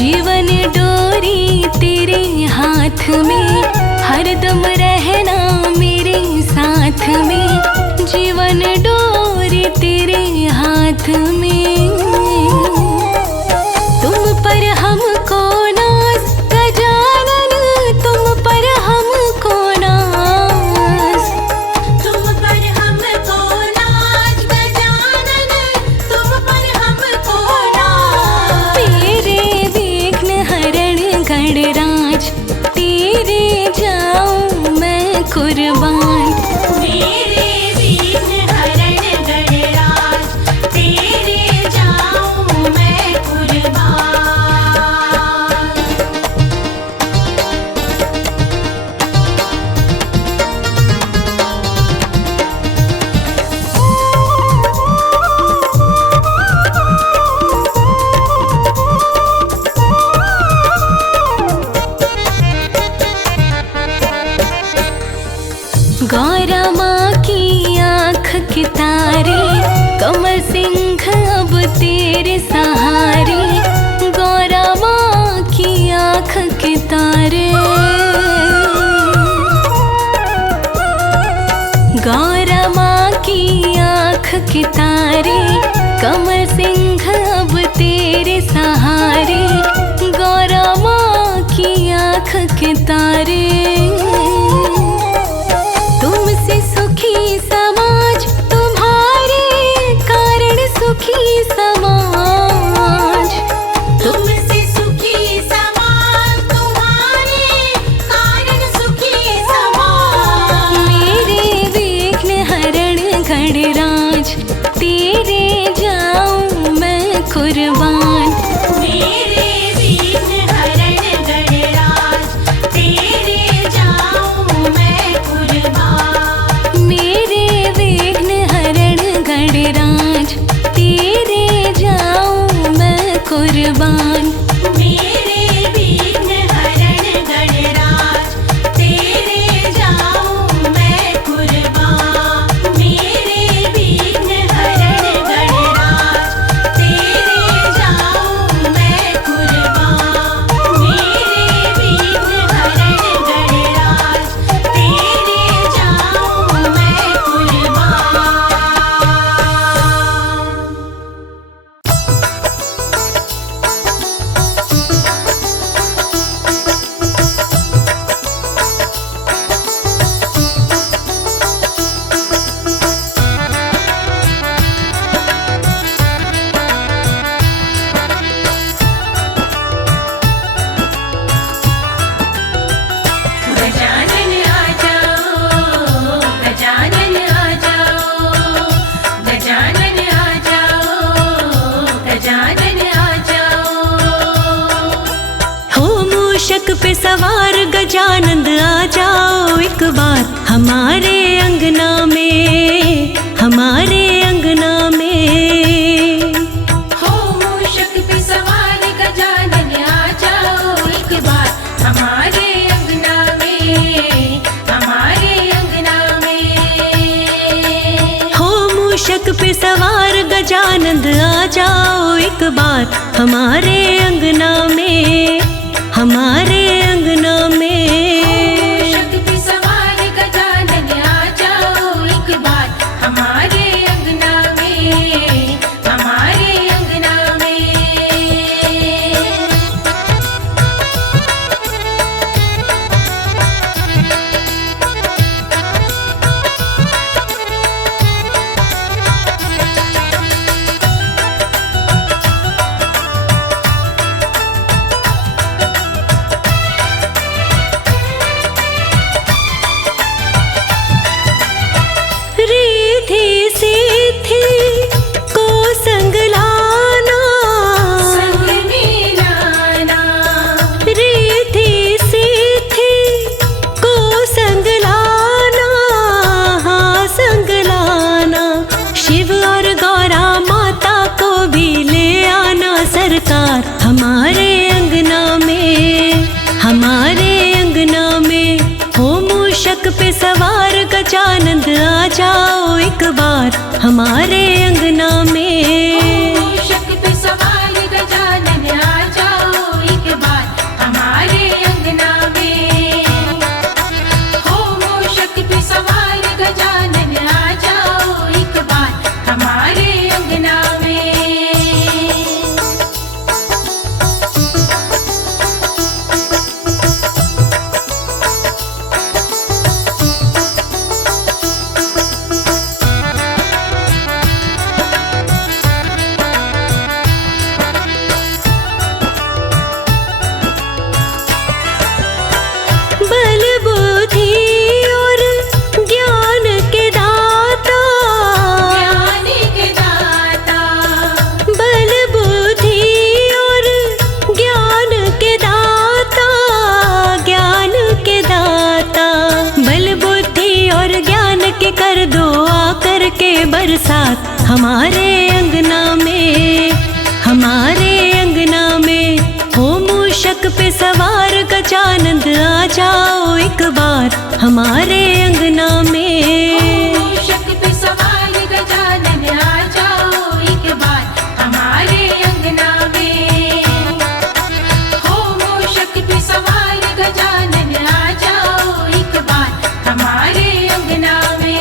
जीवन डोरी तेरे हाथ में, हरदम रहना मेरे साथ में। जीवन डोरी तेरे हाथ में, तुम पर हमको नाज गजानन, तुम पर हमको नाज। तुम पर हमको नाज गजानन, तुम पर हमको नाज। मेरे विघ्न हरण गणराज, तेरे जाऊं मैं कुर्बान। मेरे विघ्न हरण गणराज, तेरे जाऊं मैं कुर्बान। गौरा माँ की आँख के तारे, कमल सिंह अब तेरे सहारे। गौरा माँ की आँख के तारे, गौरा माँ की आँख के तारे, कमल सिंह अब तेरे सहारे। गौरा माँ की आँख के तारे, तुमसे सुखी समाज, तुम्हारे कारण सुखी समाज। तुमसे सुखी समाज, तुम्हारे कारण सुखी समाज। मेरे विघ्न हरण गणराज, तेरे जाऊं मैं कुर्बान। मेरे विघ्न सवार गजानंद आ जाओ एक बार हमारे अंगना में, हमारे अंगना में। हो मूषक पे सवार गजानन आ जाओ एक बार हमारे अंगना में, हमारे अंगना में। हो मूषक पे सवार गजानंद आ जाओ एक बार हमारे अंगना में, हमारे अंगना में। मूषक पे सवार गजानन आ जाओ एक बार हमारे अंगना में, हमारे अंगना में। रिद्धि सिद्धि को संग लाना, संग में लाना, रिद्धि सिद्धि को संग लाना, हाँ संग लाना। शिव और गौरा माता को भी ले आना सरकार हमारे अंगना में, हमारे अंगना में। हो मूषक पे सवार गजानंद आ जाओ एक बार हमारे अंगना में। मूषक पे सवार गजानन आ जाओ एक बार हमारे अंगना में। हो मूषक पे सवार गजानन आ जाओ एक बार हमारे अंगना में। बल बुद्धि और ज्ञान के दाता, ज्ञान के दाता, बल बुद्धि और ज्ञान के दाता, ज्ञान के दाता। बल बुद्धि और ज्ञान के कर दो आकर के बरसात हमारे अंगना में, हमारे अंगना में। हो मूषक पे सवार गजानंद आ जाओ एक बार हमारे अंगना में। मूषक पे सवार गजानन आ जाओ एक बार हमारे अंगना में। हो मूषक पे सवार गजानन आ जाओ एक बार हमारे अंगना में।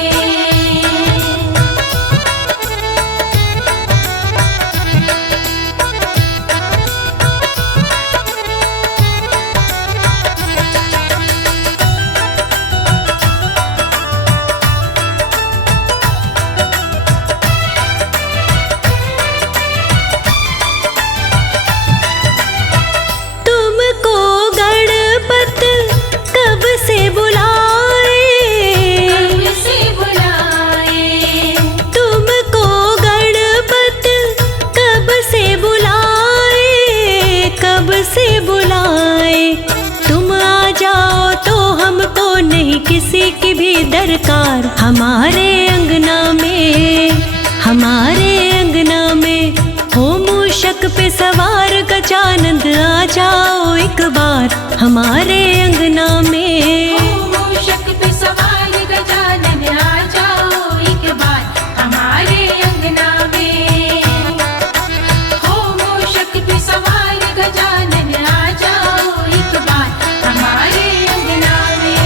तुमको गणपत कब से बुलाए, कब से बुलाए, तुमको गणपत कब से बुलाए, कब से बुलाए। तुम आ जाओ तो हमको नहीं किसी की भी दरकार हमारे अंगना में, हमारे अंगना में। हो मूषक पे सवार गजानंद आ जाओ एक बार हमारे अंगना में। मूषक पे सवार गजानन आ जाओ एक बार हमारे अंगना में। हो मूषक पे सवार गजानन आ जाओ एक बार हमारे अंगना में।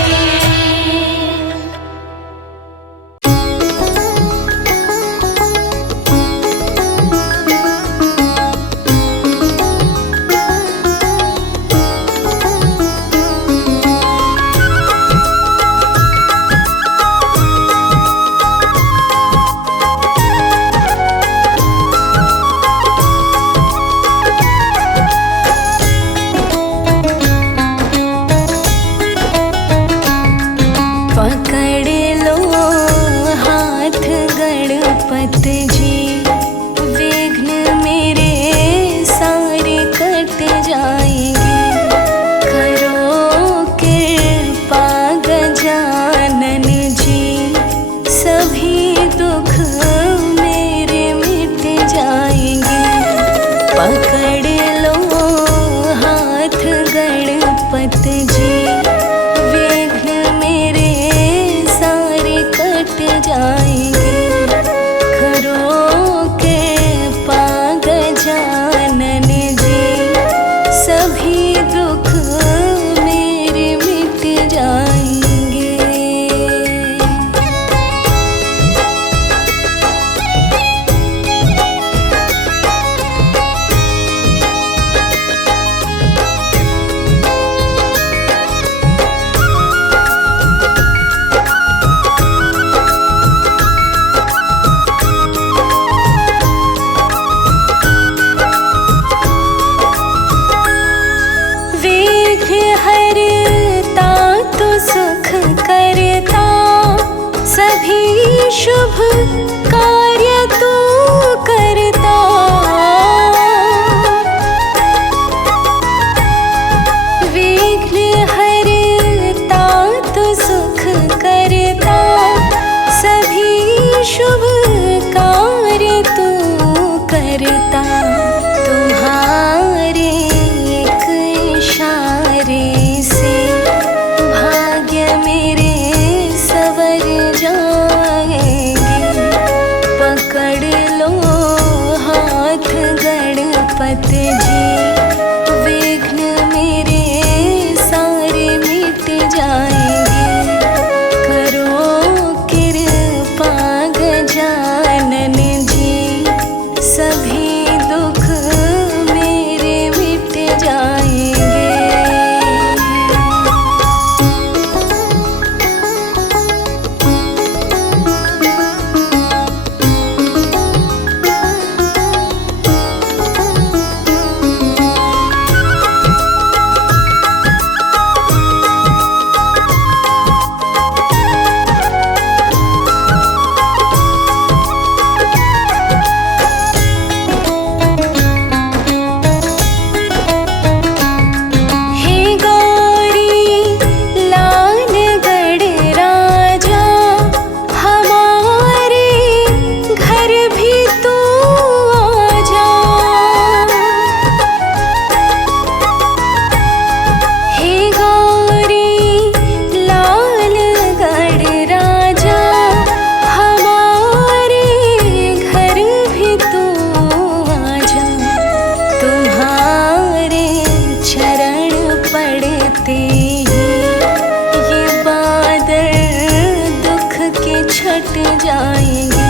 जाएंगे।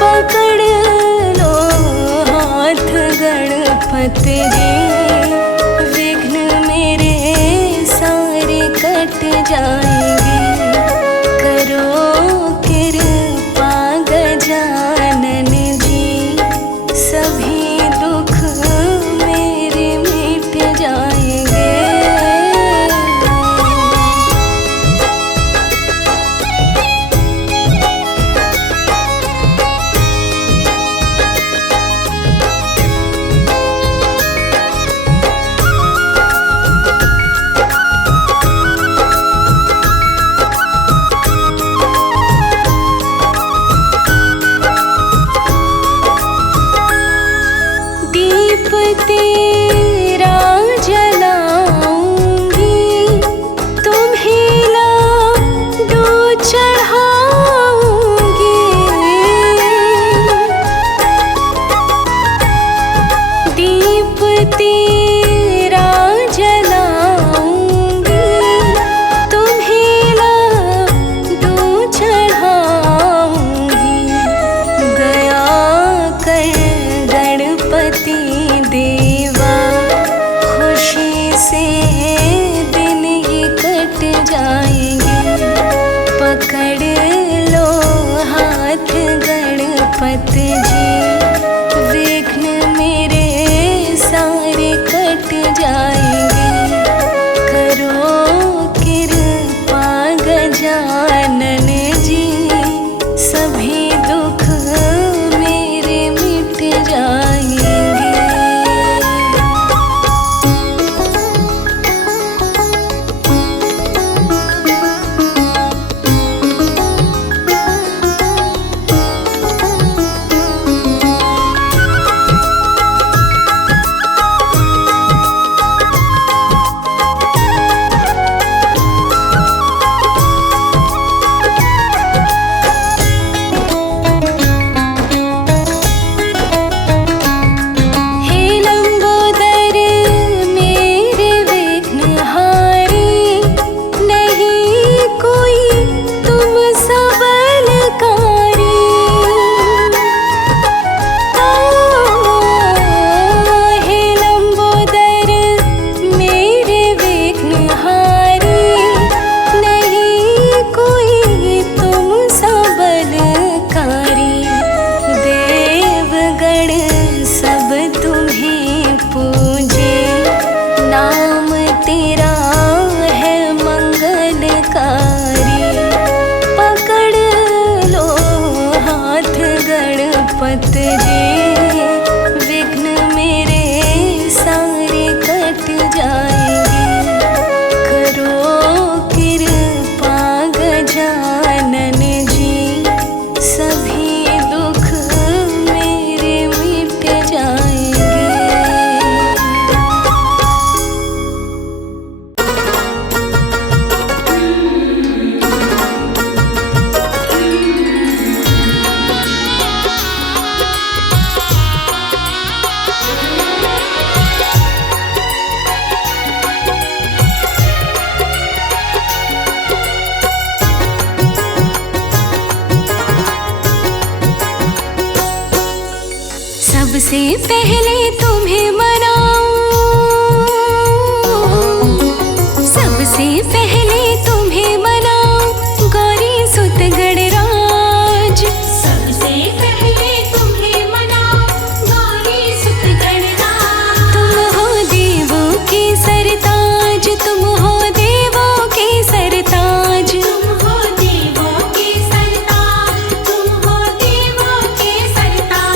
पकड़ लो हाथ गणपति जी, विघ्न मेरे सारे कट जाएंगे। करो कृपा गजानन जी, सभी दुख मेरे मिट जाएंगे। दीप तेरा जलाऊंगी, तुम्हें लाडू चढ़ाऊंगी। दीप तेरा जलाऊंगी, तुम्हें लाडू चढ़ाऊंगी। गया कर गणपति देवा, खुशी से दिन ही कट जाएंगे। पकड़ लो हाथ गणपति जी, विघ्न मेरे सारे कट जाएंगे। करो कृपा गजानन जी, सभी दुख मेरे मिट जाएंगे। हे लंबोदर मेरे विघ्नहारी, नहीं कोई तुम सबलकारी। हे लंबोदर मेरे विघ्नहारी, नहीं कोई तुम सबलकारी। देवगण सब तुम्हें पूजे, नाम तेरा है मंगलकारी। पकड़ लो हाथ गणपति जी, विघ्न मेरे सारे कट जाएंगे। करो कृपा गजानन जी, सभी दुख मेरे मिट जाएंगे। सबसे पहले तुम्हें मनाऊं, सबसे पहले तुम्हें मनाऊं, गौरी सुत गणराज। सबसे पहले तुम्हें मनाओ गौरी सुत गणराज। तुम हो देवों के सरताज, तुम हो देवों के सरताज। तुम हो देवों के सरताज, तुम हो देवों के सरताज।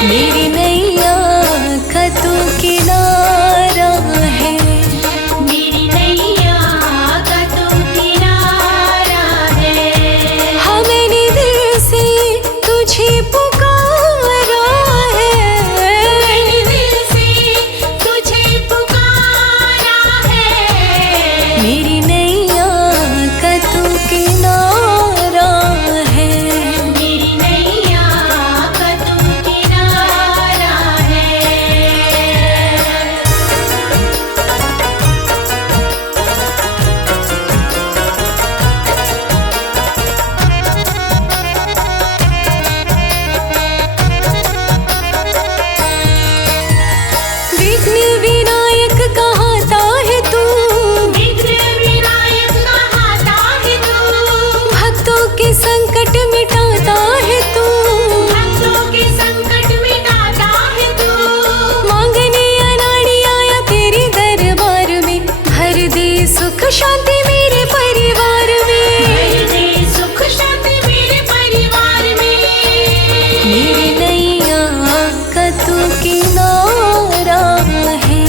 मेरी नैया का तू किनारा है, मेरी नैया का तू किनारा है। हाँ मैंने दिल से तुझे पुकारा है, मैंने दिल से तुझे पुकारा है। मेरी नैया का तू किनारा है। मेरी नैया का तू किनारा है। विघ्न विनायक कहाता है तू, विघ्न विनायक कहाता है तू, भक्तों के संकट मिटाता है तू, भक्तों के संकट मिटाता है तू। मांगने अनाड़ी आया तेरे दरबार में, भर दे सुख शांति मेरे परिवार में। भर दे सुख शांति मेरे परिवार में। मेरी नैया का तू किनारा है,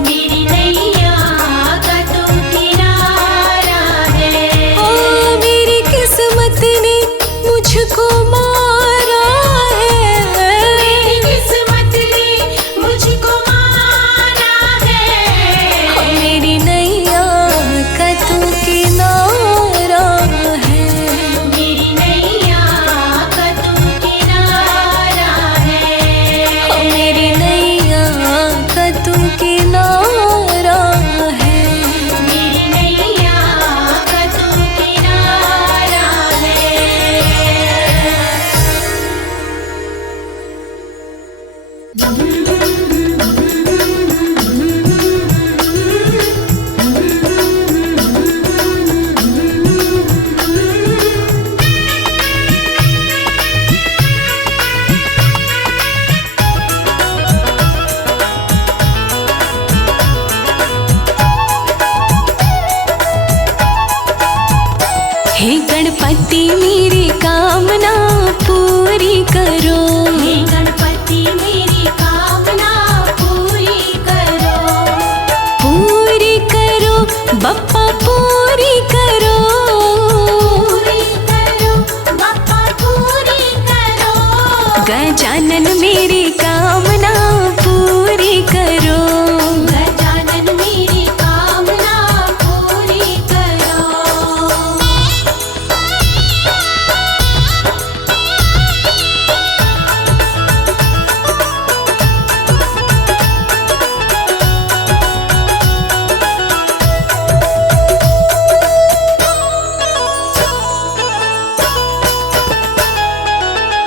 मेरी नैया का तू किनारा है। ओ मेरी किस्मत ने मुझको मारा है, मेरी किस्मत ने मुझको मारा है। मेरी नैया का तू किनारा है। मेरी नैया का तू किनारा है। मेरी नैया का तू किनारा है। मेरी नैया का तू किनारा है। हे गणपति मेरी कामना पूरी करो, हे गणपति मेरी कामना पूरी करो। पूरी करो बप्पा पूरी करो, पूरी करो बाप्पा पूरी करो। गजानन मेरी कामना पूरी करो। गजानन मेरी कामना पूरी करो।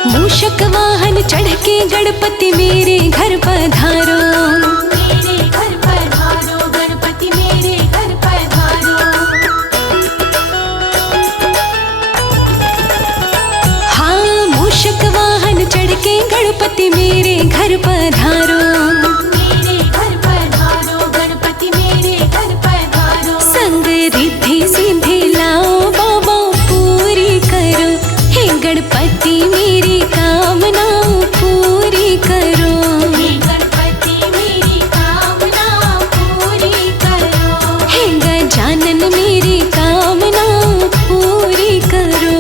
मूषक वाहन चढ़ के गणपति मेरे घर पधारो, मेरे घर पधारो गणपति मेरे घर पधारो। हाँ मूषक वाहन चढ़ के गणपति मेरे घर पधारो। मेरे घर पधारो गणपति मेरे घर पधारो। संग रिद्धि सिद्धि लाओ बाबा पूरी करो, हे गणपति मेरी कामना पूरी करो। हे गणपति मेरी कामना पूरी करो। हे गजानन मेरी कामना पूरी करो।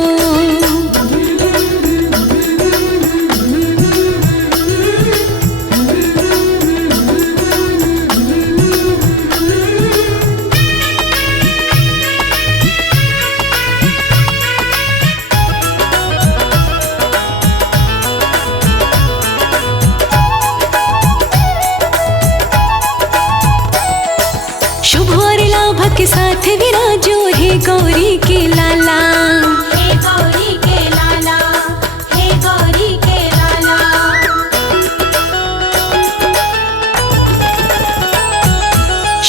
शुभ और लाभ के साथ विराजो हे गौरी के लाला। हे गौरी के लाला, हे गौरी के लाला।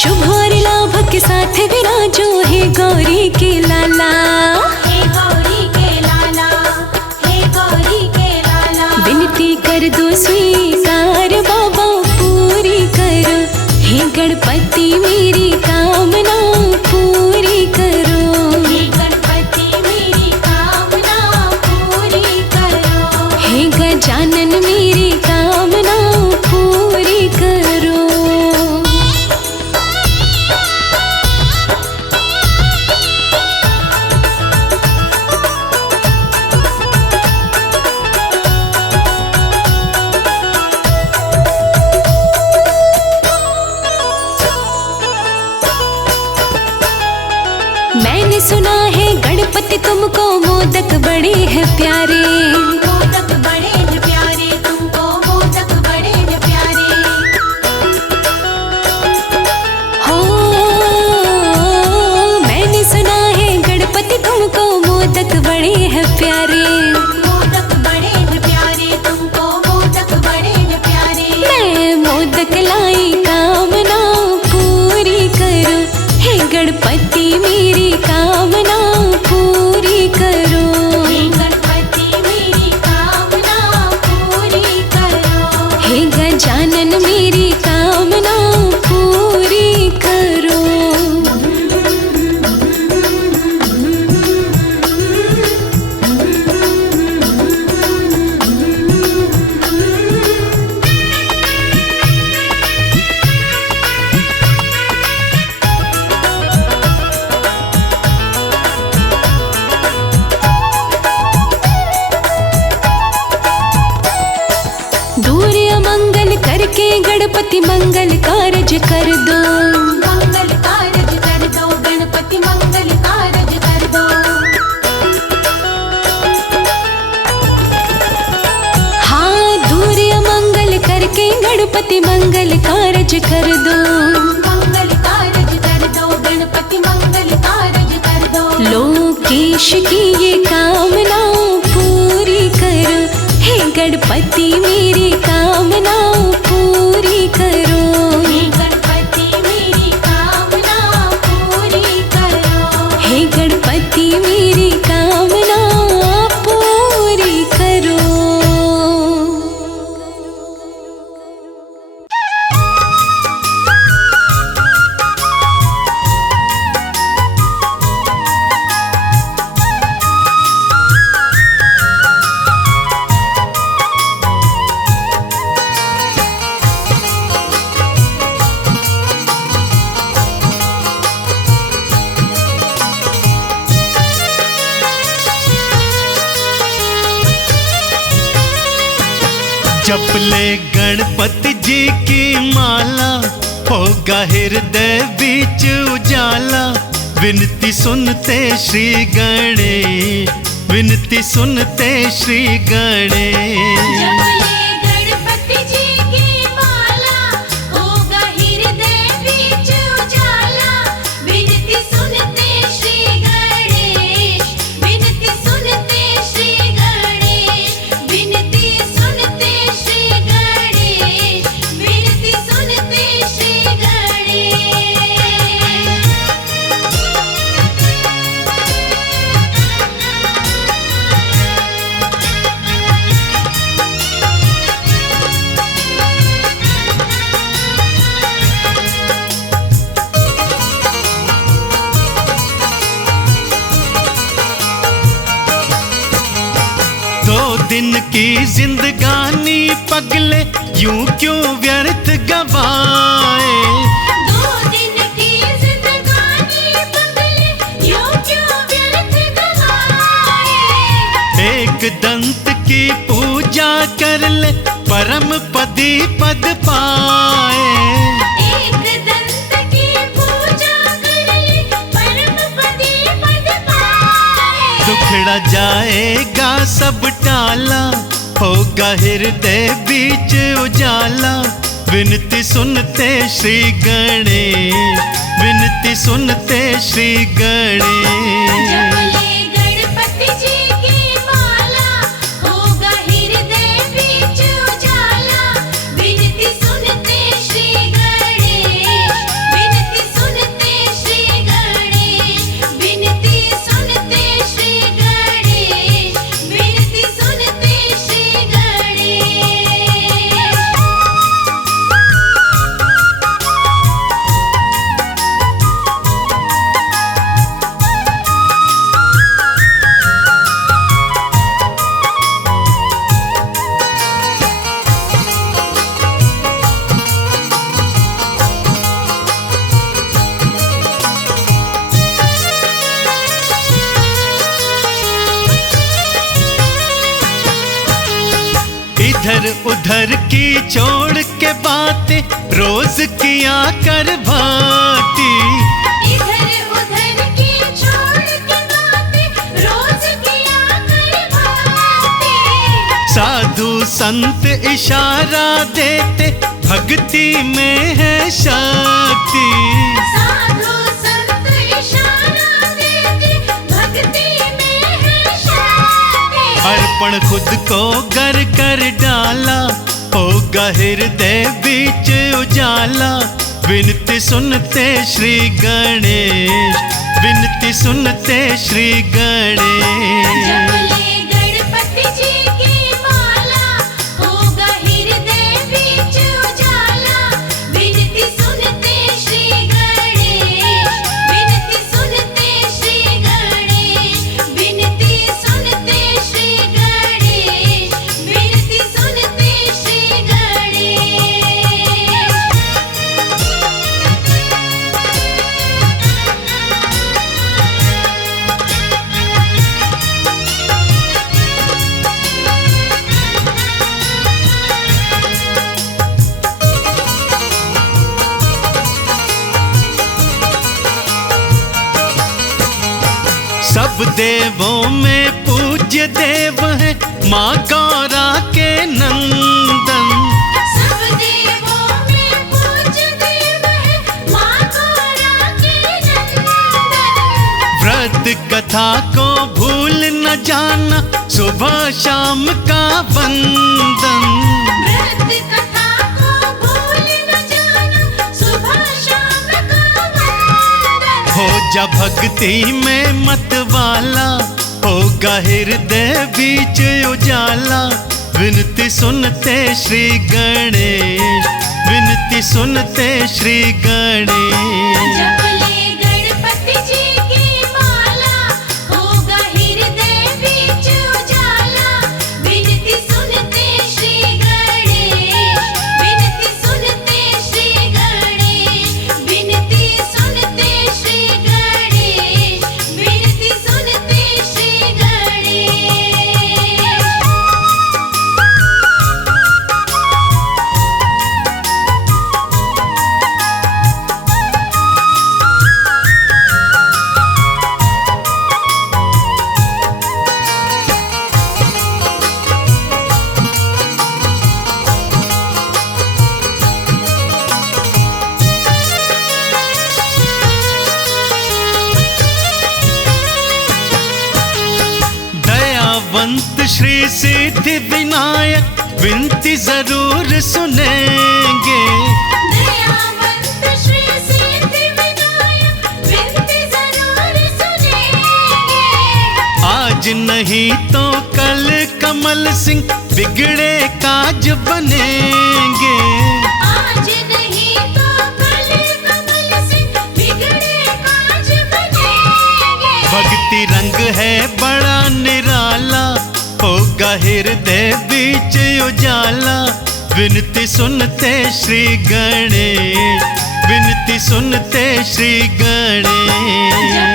शुभ और लाभ के साथ विराजो हे गौरी के लाला। हे गौरी के लाला, हे गौरी के लाला। विनती कर दो स्वीकार बाबा पूरी करो, हे गणपति मेरी कामना पूरी करो। हे गणपति मेरी कामना पूरी करो। हे गजा गजानन मेरी कामना पूरी करो। मैंने सुना है गणपति तुमको मोदक बड़े हैं प्यारे। मोदक बड़े हैं प्यारे, तुमको मोदक बड़े हैं प्यारे। हो मैंने सुना है गणपति तुमको मोदक बड़े हैं प्यारे। मोदक बड़े हैं प्यारे, तुमको मोदक बड़े हैं प्यारे। मैं मोदक लाई कामना पूरी करो, हे गणपति मेरी कामना पूरी करो। हे गणपति मेरी कामना पूरी करो। हे गजानन मेरी कामना पूरी करो। दूर अमंगल करके गणपति मंगल कारज कर दो। मंगल कारज कर दो, गणपति मंगल कारज कर दो। हाँ दूर अमंगल करके गणपति मंगल कारज कर दो। मंगल कारज कर दो, गणपति मंगल कारज कर दो। लोकेश की ये कामना पूरी करो, हे गणपति मेरी कामना पूरी करो। हे गणपति मेरी कामना पूरी करो। हे गणपति मेरी कामना पूरी करो। जपले गणपति जी की माला, होगा हृदय बीच उजाला। विनती सुनते श्री गणेश, विनती सुनते श्री गणेश। जपले गणपति जी की माला, होगा हृदय बीच उजाला। विनती सुनते श्री गणेश, विनती सुनते श्री गणेश। विनती सुनते श्री गणेश, विनती सुनते श्री दिन की जिंदगानी पगले यूं क्यों व्यर्थ गवाए। 2 दिन की जिंदगानी पगले यूं क्यों व्यर्थ गवाए। एक दंत की पूजा कर ले, परम पदी पद पाए। एक दंत की पूजा कर ले, परम पदी पद पाए। दुखड़ा जाएगा सब टाला, होगा हृदय बीच उजाला। विनती सुनते श्री गणेश, विनती सुनते श्री गणेश। जपले गणपति जी की माला, होगा हृदय बीच उजाला। विनती सुनते श्री गणेश, विनती सुनते श्री गणेश। विनती सुनते श्री गणेश, विनती सुनते श्री गणेश। इधर उधर की छोड़ के बातें रोज किया कर भांति। इधर उधर की छोड़ के बातें रोज किया कर भांति। साधु संत इशारा देते भक्ति में है शक्ति। साधु संत इशारा देते भक्ति में है शक्ति। अर्पण खुद को गर कर डाला, होगा हृदय बीच उजाला। विनती सुनते श्री गणेश, विनती सुनते श्री गणेश। जप ले गणपति जी की माला, होगा हृदय बीच उजाला। विनती सुनते श्री गणेश, विनती सुनते श्री गणेश, विनती सुनते श्री गणेश, विनती सुनते श्री गणेश। सब देवों में पूज्य देव है माँ गौरा के नंदन। सब देवों में पूज्य देव है माँ गौरा के नंदन। व्रत कथा को भूल न जाना, सुबह शाम का वंदन। व्रत कथा को भूल न जाना, सुबह शाम का वंदन। हो जा भक्ति में मत वाला, होगा हृदय बीच उजाला। विनती सुनते श्री गणेश, विनती सुनते श्री गणेश। जप ले गणपति जी की माला, होगा हृदय बीच उजाला। विनती सुनते श्री गणेश, विनती सुनते श्री गणेश, विनती सुनते श्री गणेश, विनती सुनते श्री गणेश। दयावंत श्री सिद्धि विनायक विनती जरूर सुनेंगे। दयावंत श्री सिद्धि विनायक विनती जरूर सुनेंगे। आज नहीं तो कल कमल सिंह बिगड़े काज बनेंगे। आज नहीं तो कल कमल सिंह बिगड़े काज बनेंगे। भक्ति रंग है बड़ा निराला, होगा हृदय बीच उजाला। विनती सुनते श्री गणेश, विनती सुनते श्री गणेश।